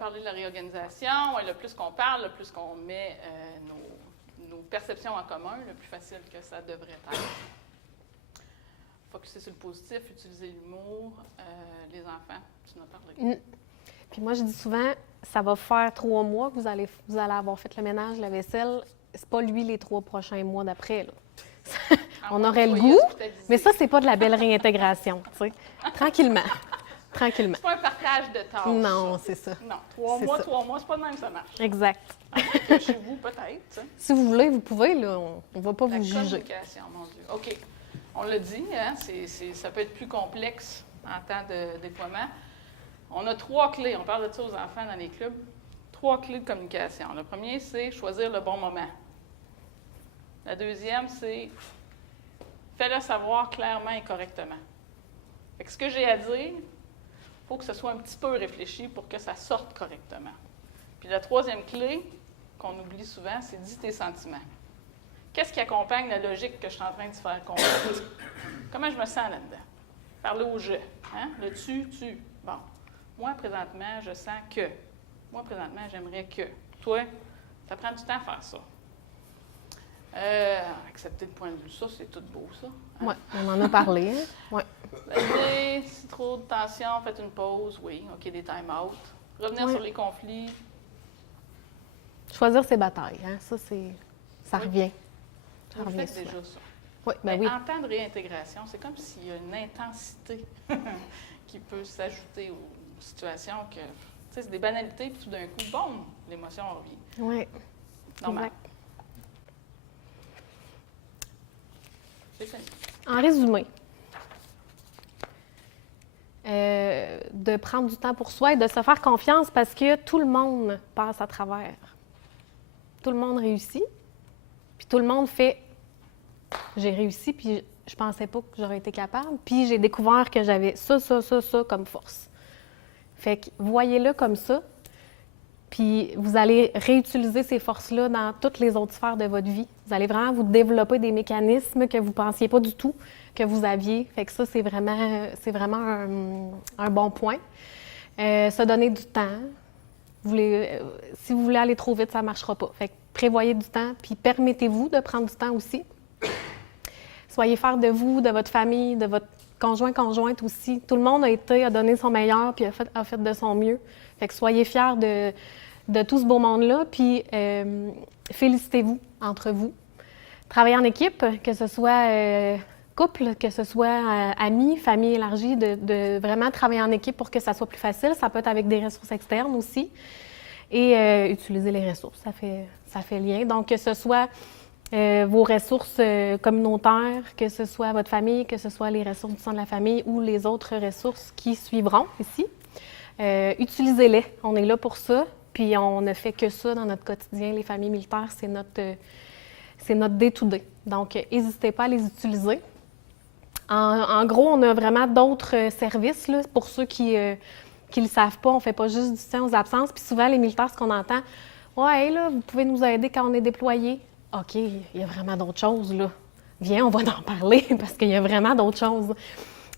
Parler de la réorganisation. Le plus qu'on parle, le plus qu'on met nos perceptions en commun, le plus facile que ça devrait être. Focuser sur le positif, utiliser l'humour. Les enfants, tu en as parlé. Puis moi, je dis souvent, ça va faire 3 mois que vous allez avoir fait le ménage, la vaisselle. C'est pas lui les 3 prochains mois d'après, là. On aurait le goût, mais ça, c'est pas de la belle réintégration, tu sais. Tranquillement. Tranquillement. C'est pas un partage de tâches. Non, c'est ça. Non, 3 mois, c'est pas de même que ça marche. Exact. Chez vous, peut-être. T'sais. Si vous voulez, vous pouvez, là. On ne va pas vous juger. La communication, mon Dieu. OK. On l'a dit, hein, ça peut être plus complexe en temps de déploiement. On a 3 clés. On parle de ça aux enfants dans les clubs. 3 clés de communication. Le premier, c'est choisir le bon moment. La deuxième, c'est fais-le savoir clairement et correctement. Fait que ce que j'ai à dire, il faut que ce soit un petit peu réfléchi pour que ça sorte correctement. Puis la troisième clé, qu'on oublie souvent, c'est dis tes sentiments. Qu'est-ce qui accompagne la logique que je suis en train de faire comprendre? Comment je me sens là-dedans? Parler au « je ». Hein? Le « tu ». Bon. Moi, présentement, je sens que. Moi, présentement, j'aimerais que. Toi, ça prend du temps à faire ça. Accepter le point de vue, ça, c'est tout beau, ça. Hein? Oui, on en a parlé. Hein? Ouais. Si trop de tension, faites une pause, oui. OK, des time-out. Revenir sur les conflits. Choisir ses batailles, hein? Ça, ça revient. Vous faites déjà ça. Oui, bien oui. En temps de réintégration, c'est comme s'il y a une intensité qui peut s'ajouter aux situations que... Tu sais, c'est des banalités, puis tout d'un coup, boum, l'émotion revient. Oui. Normal. Exact. C'est fini. En résumé, de prendre du temps pour soi et de se faire confiance parce que tout le monde passe à travers. Tout le monde réussit, puis tout le monde fait « j'ai réussi, puis je pensais pas que j'aurais été capable, puis j'ai découvert que j'avais ça comme force. » Fait que voyez-le comme ça, puis vous allez réutiliser ces forces-là dans toutes les autres sphères de votre vie. Vous allez vraiment vous développer des mécanismes que vous ne pensiez pas du tout que vous aviez. Fait que ça, c'est vraiment un bon point. Se donner du temps. Si vous voulez aller trop vite, ça ne marchera pas. Fait que prévoyez du temps, puis permettez-vous de prendre du temps aussi. Soyez fiers de vous, de votre famille, de votre conjointe aussi. Tout le monde a donné son meilleur, puis a fait de son mieux. Fait que soyez fiers de tout ce beau monde-là, puis félicitez-vous entre vous. Travaillez en équipe, que ce soit couple, que ce soit amis, famille élargie, de vraiment travailler en équipe pour que ça soit plus facile. Ça peut être avec des ressources externes aussi. Et utiliser les ressources, ça fait lien. Donc, que ce soit vos ressources communautaires, que ce soit votre famille, que ce soit les ressources du sein de la famille ou les autres ressources qui suivront ici. Utilisez-les. On est là pour ça. Puis on ne fait que ça dans notre quotidien. Les familles militaires, c'est notre day-to-day. Donc, n'hésitez pas à les utiliser. En gros, on a vraiment d'autres services là, pour ceux qui ne le savent pas. On ne fait pas juste du soutien aux absences. Puis souvent, les militaires, ce qu'on entend, « Ouais, là, vous pouvez nous aider quand on est déployé. » OK, il y a vraiment d'autres choses, là. Viens, on va en parler parce qu'il y a vraiment d'autres choses.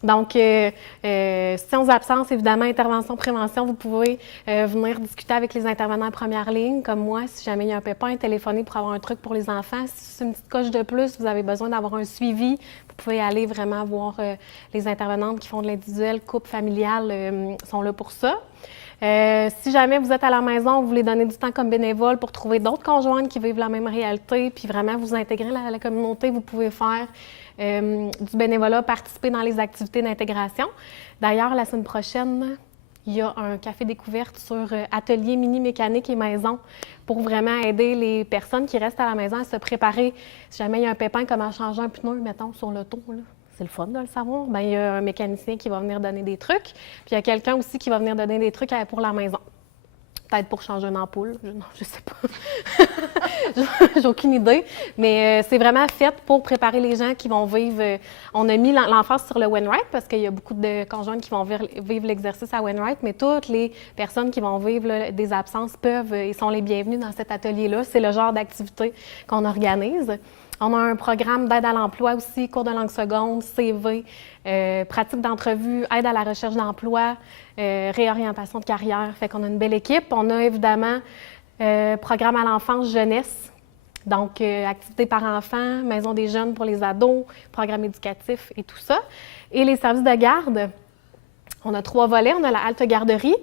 Donc, séance d'absence, évidemment, intervention, prévention, vous pouvez venir discuter avec les intervenants en première ligne, comme moi, si jamais il y a un pépin, téléphoner pour avoir un truc pour les enfants. Si c'est une petite coche de plus, vous avez besoin d'avoir un suivi, vous pouvez aller vraiment voir les intervenantes qui font de l'individuel, couple, familial, sont là pour ça. Si jamais vous êtes à la maison, vous voulez donner du temps comme bénévole pour trouver d'autres conjointes qui vivent la même réalité, puis vraiment vous intégrer à la communauté, vous pouvez faire du bénévolat, participer dans les activités d'intégration. D'ailleurs, la semaine prochaine, il y a un café découverte sur atelier mini mécanique et maison pour vraiment aider les personnes qui restent à la maison à se préparer. Si jamais il y a un pépin, comment changer un pneu, mettons, sur l'auto, là. C'est le fun de le savoir. Bien, il y a un mécanicien qui va venir donner des trucs, puis il y a quelqu'un aussi qui va venir donner des trucs pour la maison. Peut-être pour changer une ampoule, non, je sais pas. J'ai aucune idée, mais c'est vraiment fait pour préparer les gens qui vont vivre. On a mis l'emphase sur le Wainwright parce qu'il y a beaucoup de conjointes qui vont vivre l'exercice à Wainwright, mais toutes les personnes qui vont vivre là, des absences peuvent et sont les bienvenues dans cet atelier-là. C'est le genre d'activité qu'on organise. On a un programme d'aide à l'emploi aussi, cours de langue seconde, CV, pratique d'entrevue, aide à la recherche d'emploi, réorientation de carrière. Fait qu'on a une belle équipe. On a évidemment programme à l'enfance jeunesse, donc activités par enfants, maison des jeunes pour les ados, programme éducatif et tout ça. Et les services de garde, on a 3 volets. On a la halte garderie,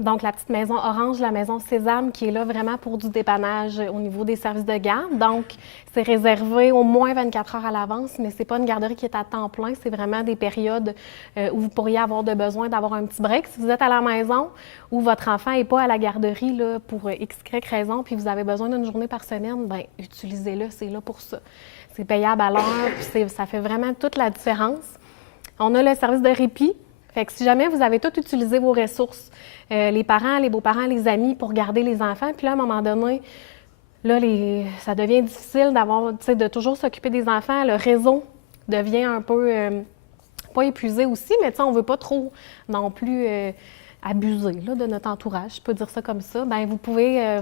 donc la petite maison orange, la maison Sésame, qui est là vraiment pour du dépannage au niveau des services de garde. Donc, c'est réservé au moins 24 heures à l'avance, mais ce n'est pas une garderie qui est à temps plein. C'est vraiment des périodes où vous pourriez avoir besoin d'avoir un petit break. Si vous êtes à la maison ou votre enfant n'est pas à la garderie là, pour x, y raison, puis vous avez besoin d'une journée par semaine, bien, utilisez-le, c'est là pour ça. C'est payable à l'heure, puis ça fait vraiment toute la différence. On a le service de répit. Fait que si jamais vous avez tout utilisé vos ressources, les parents, les beaux-parents, les amis pour garder les enfants, puis là, à un moment donné, là, ça devient difficile de toujours s'occuper des enfants. Le réseau devient un peu, pas épuisé aussi, mais on ne veut pas trop non plus abuser là, de notre entourage, je peux dire ça comme ça. Bien, vous pouvez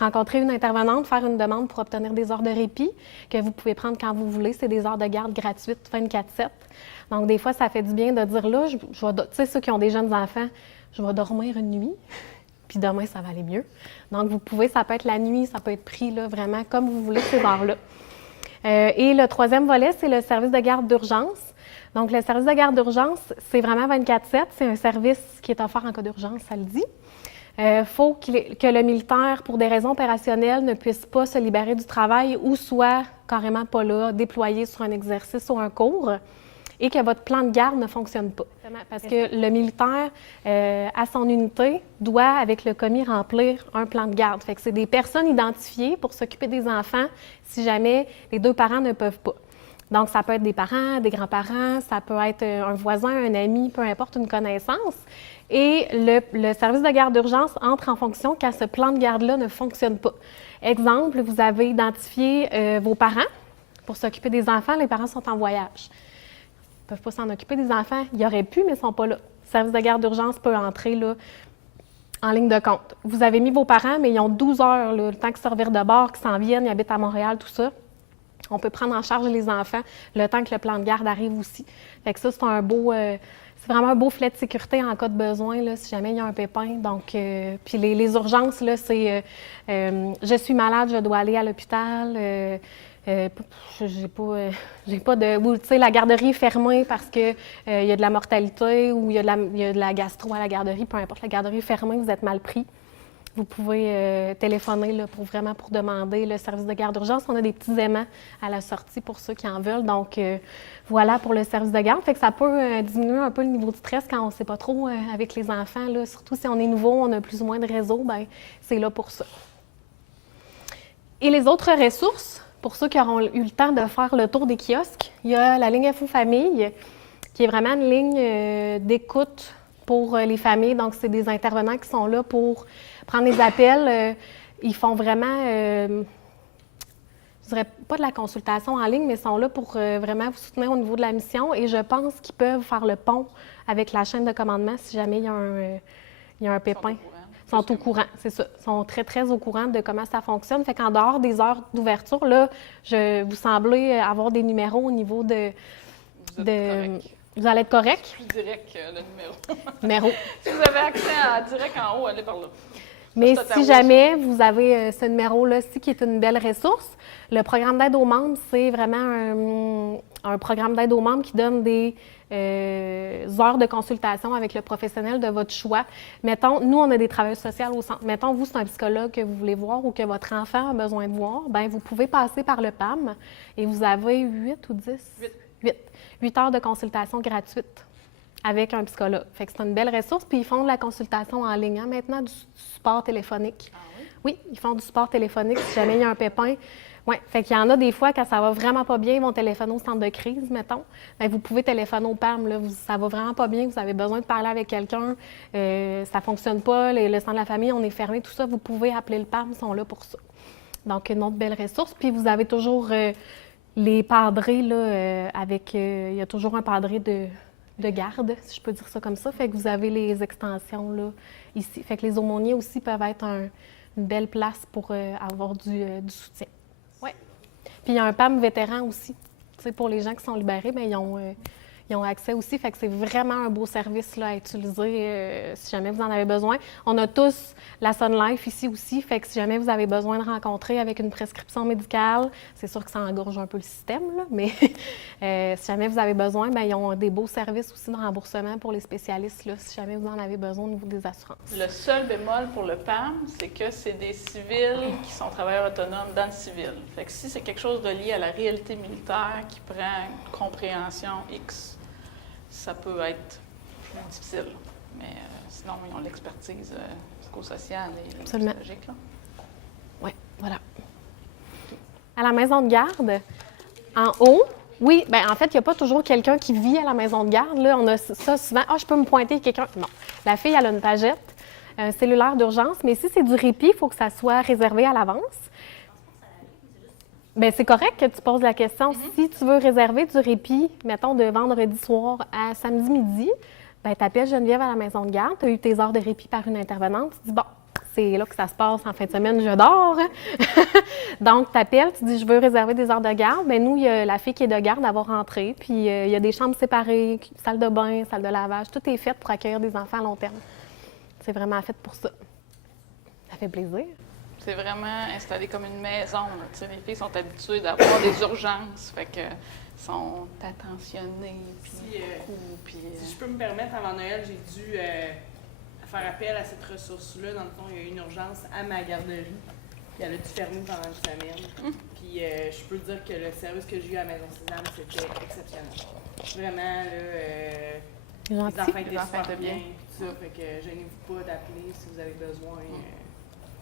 rencontrer une intervenante, faire une demande pour obtenir des heures de répit que vous pouvez prendre quand vous voulez. C'est des heures de garde gratuites 24/7. Donc, des fois, ça fait du bien de dire là, tu sais, ceux qui ont des jeunes enfants, je vais dormir une nuit, puis demain, ça va aller mieux. Donc, vous pouvez, ça peut être la nuit, ça peut être pris là, vraiment comme vous voulez ces heures-là. Et le 3e volet, c'est le service de garde d'urgence. Donc, le service de garde d'urgence, c'est vraiment 24/7. C'est un service qui est offert en cas d'urgence, ça le dit. Il faut que le militaire, pour des raisons opérationnelles, ne puisse pas se libérer du travail ou soit carrément pas là, déployé sur un exercice ou un cours, et que votre plan de garde ne fonctionne pas. Parce que le militaire, à son unité, doit, avec le commis, remplir un plan de garde. Fait que c'est des personnes identifiées pour s'occuper des enfants si jamais les 2 parents ne peuvent pas. Donc, ça peut être des parents, des grands-parents, ça peut être un voisin, un ami, peu importe, une connaissance. Et le service de garde d'urgence entre en fonction quand ce plan de garde-là ne fonctionne pas. Exemple, vous avez identifié vos parents pour s'occuper des enfants, les parents sont en voyage. Ils ne peuvent pas s'en occuper des enfants. Ils auraient pu, mais ils ne sont pas là. Le service de garde d'urgence peut entrer là, en ligne de compte. Vous avez mis vos parents, mais ils ont 12 heures, là, le temps qu'ils se revirent de bord, qu'ils s'en viennent, ils habitent à Montréal, tout ça. On peut prendre en charge les enfants le temps que le plan de garde arrive aussi. Fait que ça, c'est c'est vraiment un beau filet de sécurité en cas de besoin, là, si jamais il y a un pépin. Donc, puis les urgences, là, c'est je suis malade, je dois aller à l'hôpital. J'ai pas de... Ou, tu sais, la garderie est fermée parce qu'il y a de la mortalité ou il y a de la gastro à la garderie, peu importe, la garderie est fermée, vous êtes mal pris. Vous pouvez téléphoner là, pour demander le service de garde d'urgence. On a des petits aimants à la sortie pour ceux qui en veulent. Donc, voilà pour le service de garde. Fait que ça peut diminuer un peu le niveau de stress quand on ne sait pas trop avec les enfants. Là. Surtout si on est nouveau, on a plus ou moins de réseau, bien, c'est là pour ça. Et les autres ressources, pour ceux qui auront eu le temps de faire le tour des kiosques, il y a la ligne Info Famille, qui est vraiment une ligne d'écoute pour les familles. Donc, c'est des intervenants qui sont là pour prendre les appels. Ils font vraiment, je dirais pas de la consultation en ligne, mais ils sont là pour vraiment vous soutenir au niveau de la mission. Et je pense qu'ils peuvent faire le pont avec la chaîne de commandement si jamais il y a un pépin. Ils sont au courant, c'est ça. Ils sont très, très au courant de comment ça fonctionne. Fait qu'en dehors des heures d'ouverture, là, vous semblez avoir des numéros au niveau de Vous allez être correct? C'est plus direct que le numéro. Numéro. Si vous avez accès à direct en haut, allez par là. Mais C'est si Ottawa, jamais vous avez ce numéro-là-ci qui est une belle ressource, le programme d'aide aux membres, c'est vraiment un programme d'aide aux membres qui donne des heures de consultation avec le professionnel de votre choix. Mettons, nous, on a des travailleurs sociaux au centre. Mettons, vous, c'est un psychologue que vous voulez voir ou que votre enfant a besoin de voir, bien, vous pouvez passer par le PAM et vous avez 8 ou 10? 8 heures de consultation gratuite avec un psychologue. Fait que c'est une belle ressource. Puis ils font de la consultation en ligne, hein, maintenant, du support téléphonique. Ah oui? Oui, ils font du support téléphonique si jamais il y a un pépin. Oui, fait qu'il y en a des fois, quand ça va vraiment pas bien, ils vont téléphoner au centre de crise, mettons. Bien, vous pouvez téléphoner au PAM, là, ça va vraiment pas bien, vous avez besoin de parler avec quelqu'un, ça fonctionne pas, le centre de la famille, on est fermé, tout ça, vous pouvez appeler le PAM, ils sont là pour ça. Donc, une autre belle ressource. Puis vous avez toujours les padrés, là, il y a toujours un padré de garde, si je peux dire ça comme ça. Fait que vous avez les extensions là, ici. Fait que les aumôniers aussi peuvent être une belle place pour avoir du soutien. Oui. Puis il y a un PAM vétéran aussi. Tu sais, pour les gens qui sont libérés, bien, ils ont accès aussi. Fait que c'est vraiment un beau service là, à utiliser si jamais vous en avez besoin. On a tous la Sun Life ici aussi. Fait que si jamais vous avez besoin de rencontrer avec une prescription médicale, c'est sûr que ça engorge un peu le système, là, mais si jamais vous avez besoin, bien, ils ont des beaux services aussi de remboursement pour les spécialistes, là, si jamais vous en avez besoin au niveau des assurances. Le seul bémol pour le PAM, c'est que c'est des civils qui sont travailleurs autonomes dans le civil. Fait que si c'est quelque chose de lié à la réalité militaire qui prend une compréhension X, ça peut être plus difficile. Mais sinon, ils ont l'expertise psychosociale et psychologique. Oui, voilà. À la maison de garde, en haut, oui, bien en fait, il n'y a pas toujours quelqu'un qui vit à la maison de garde. Là, on a ça souvent. Ah, je peux me pointer quelqu'un. Non. La fille, elle a une pagette, un cellulaire d'urgence, mais si c'est du répit, il faut que ça soit réservé à l'avance. Bien, c'est correct que tu poses la question. Si tu veux réserver du répit, mettons, de vendredi soir à samedi midi, bien, tu appelles Geneviève à la maison de garde, tu as eu tes heures de répit par une intervenante, tu dis, bon, c'est là que ça se passe en fin de semaine, je dors. Donc, tu appelles, tu dis, je veux réserver des heures de garde. Bien, nous, il y a la fille qui est de garde, elle va rentrer, puis il y a des chambres séparées, salle de bain, salle de lavage, tout est fait pour accueillir des enfants à long terme. C'est vraiment fait pour ça. Ça fait plaisir. C'est vraiment installé comme une maison. Là. Tu sais, les filles sont habituées d'avoir des urgences, fait que sont attentionnées, puis Si je peux me permettre, avant Noël, j'ai dû faire appel à cette ressource-là. Dans le fond, il y a eu une urgence à ma garderie, puis elle a dû fermer pendant une semaine. Puis je peux dire que le service que j'ai eu à la Maison Sésame, c'était exceptionnel. Vraiment, là, les enfants étaient bien, tout ça. Fait que gênez-vous pas d'appeler si vous avez besoin.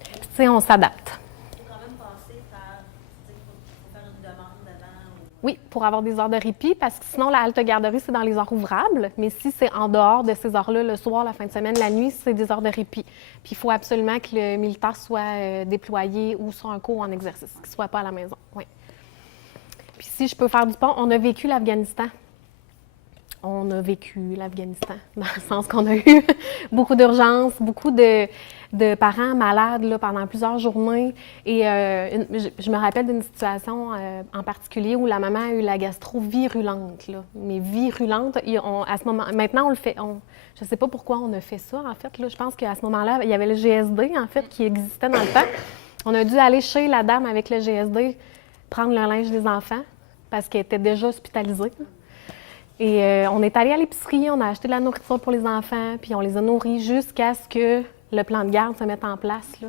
Tu sais, on s'adapte. Il faut quand même passer par, faut faire une demande avant. Oui, pour avoir des heures de répit, parce que sinon, la halte garderie, c'est dans les heures ouvrables. Mais si c'est en dehors de ces heures-là, le soir, la fin de semaine, la nuit, c'est des heures de répit. Puis il faut absolument que le militaire soit déployé ou sur un cours en exercice, qu'il ne soit pas à la maison. Oui. Puis si je peux faire du pont, on a vécu l'Afghanistan. On a vécu l'Afghanistan, dans le sens qu'on a eu beaucoup d'urgences, beaucoup de parents malades là, pendant plusieurs journées. Et je me rappelle d'une situation en particulier où la maman a eu la gastro virulente, là, mais virulente. Et à ce moment, maintenant, on le fait. Je ne sais pas pourquoi on a fait ça, en fait. Là, je pense qu'à ce moment-là, il y avait le GSD, en fait, qui existait dans le temps. On a dû aller chez la dame avec le GSD, prendre le linge des enfants, parce qu'elle était déjà hospitalisée. Et on est allé à l'épicerie, on a acheté de la nourriture pour les enfants, puis on les a nourris jusqu'à ce que le plan de garde se mette en place. Là.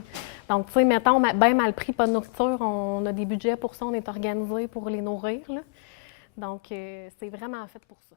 Donc, tu sais, mettons, bien mal pris, pas de nourriture, on a des budgets pour ça, on est organisé pour les nourrir. Là. Donc, c'est vraiment fait pour ça.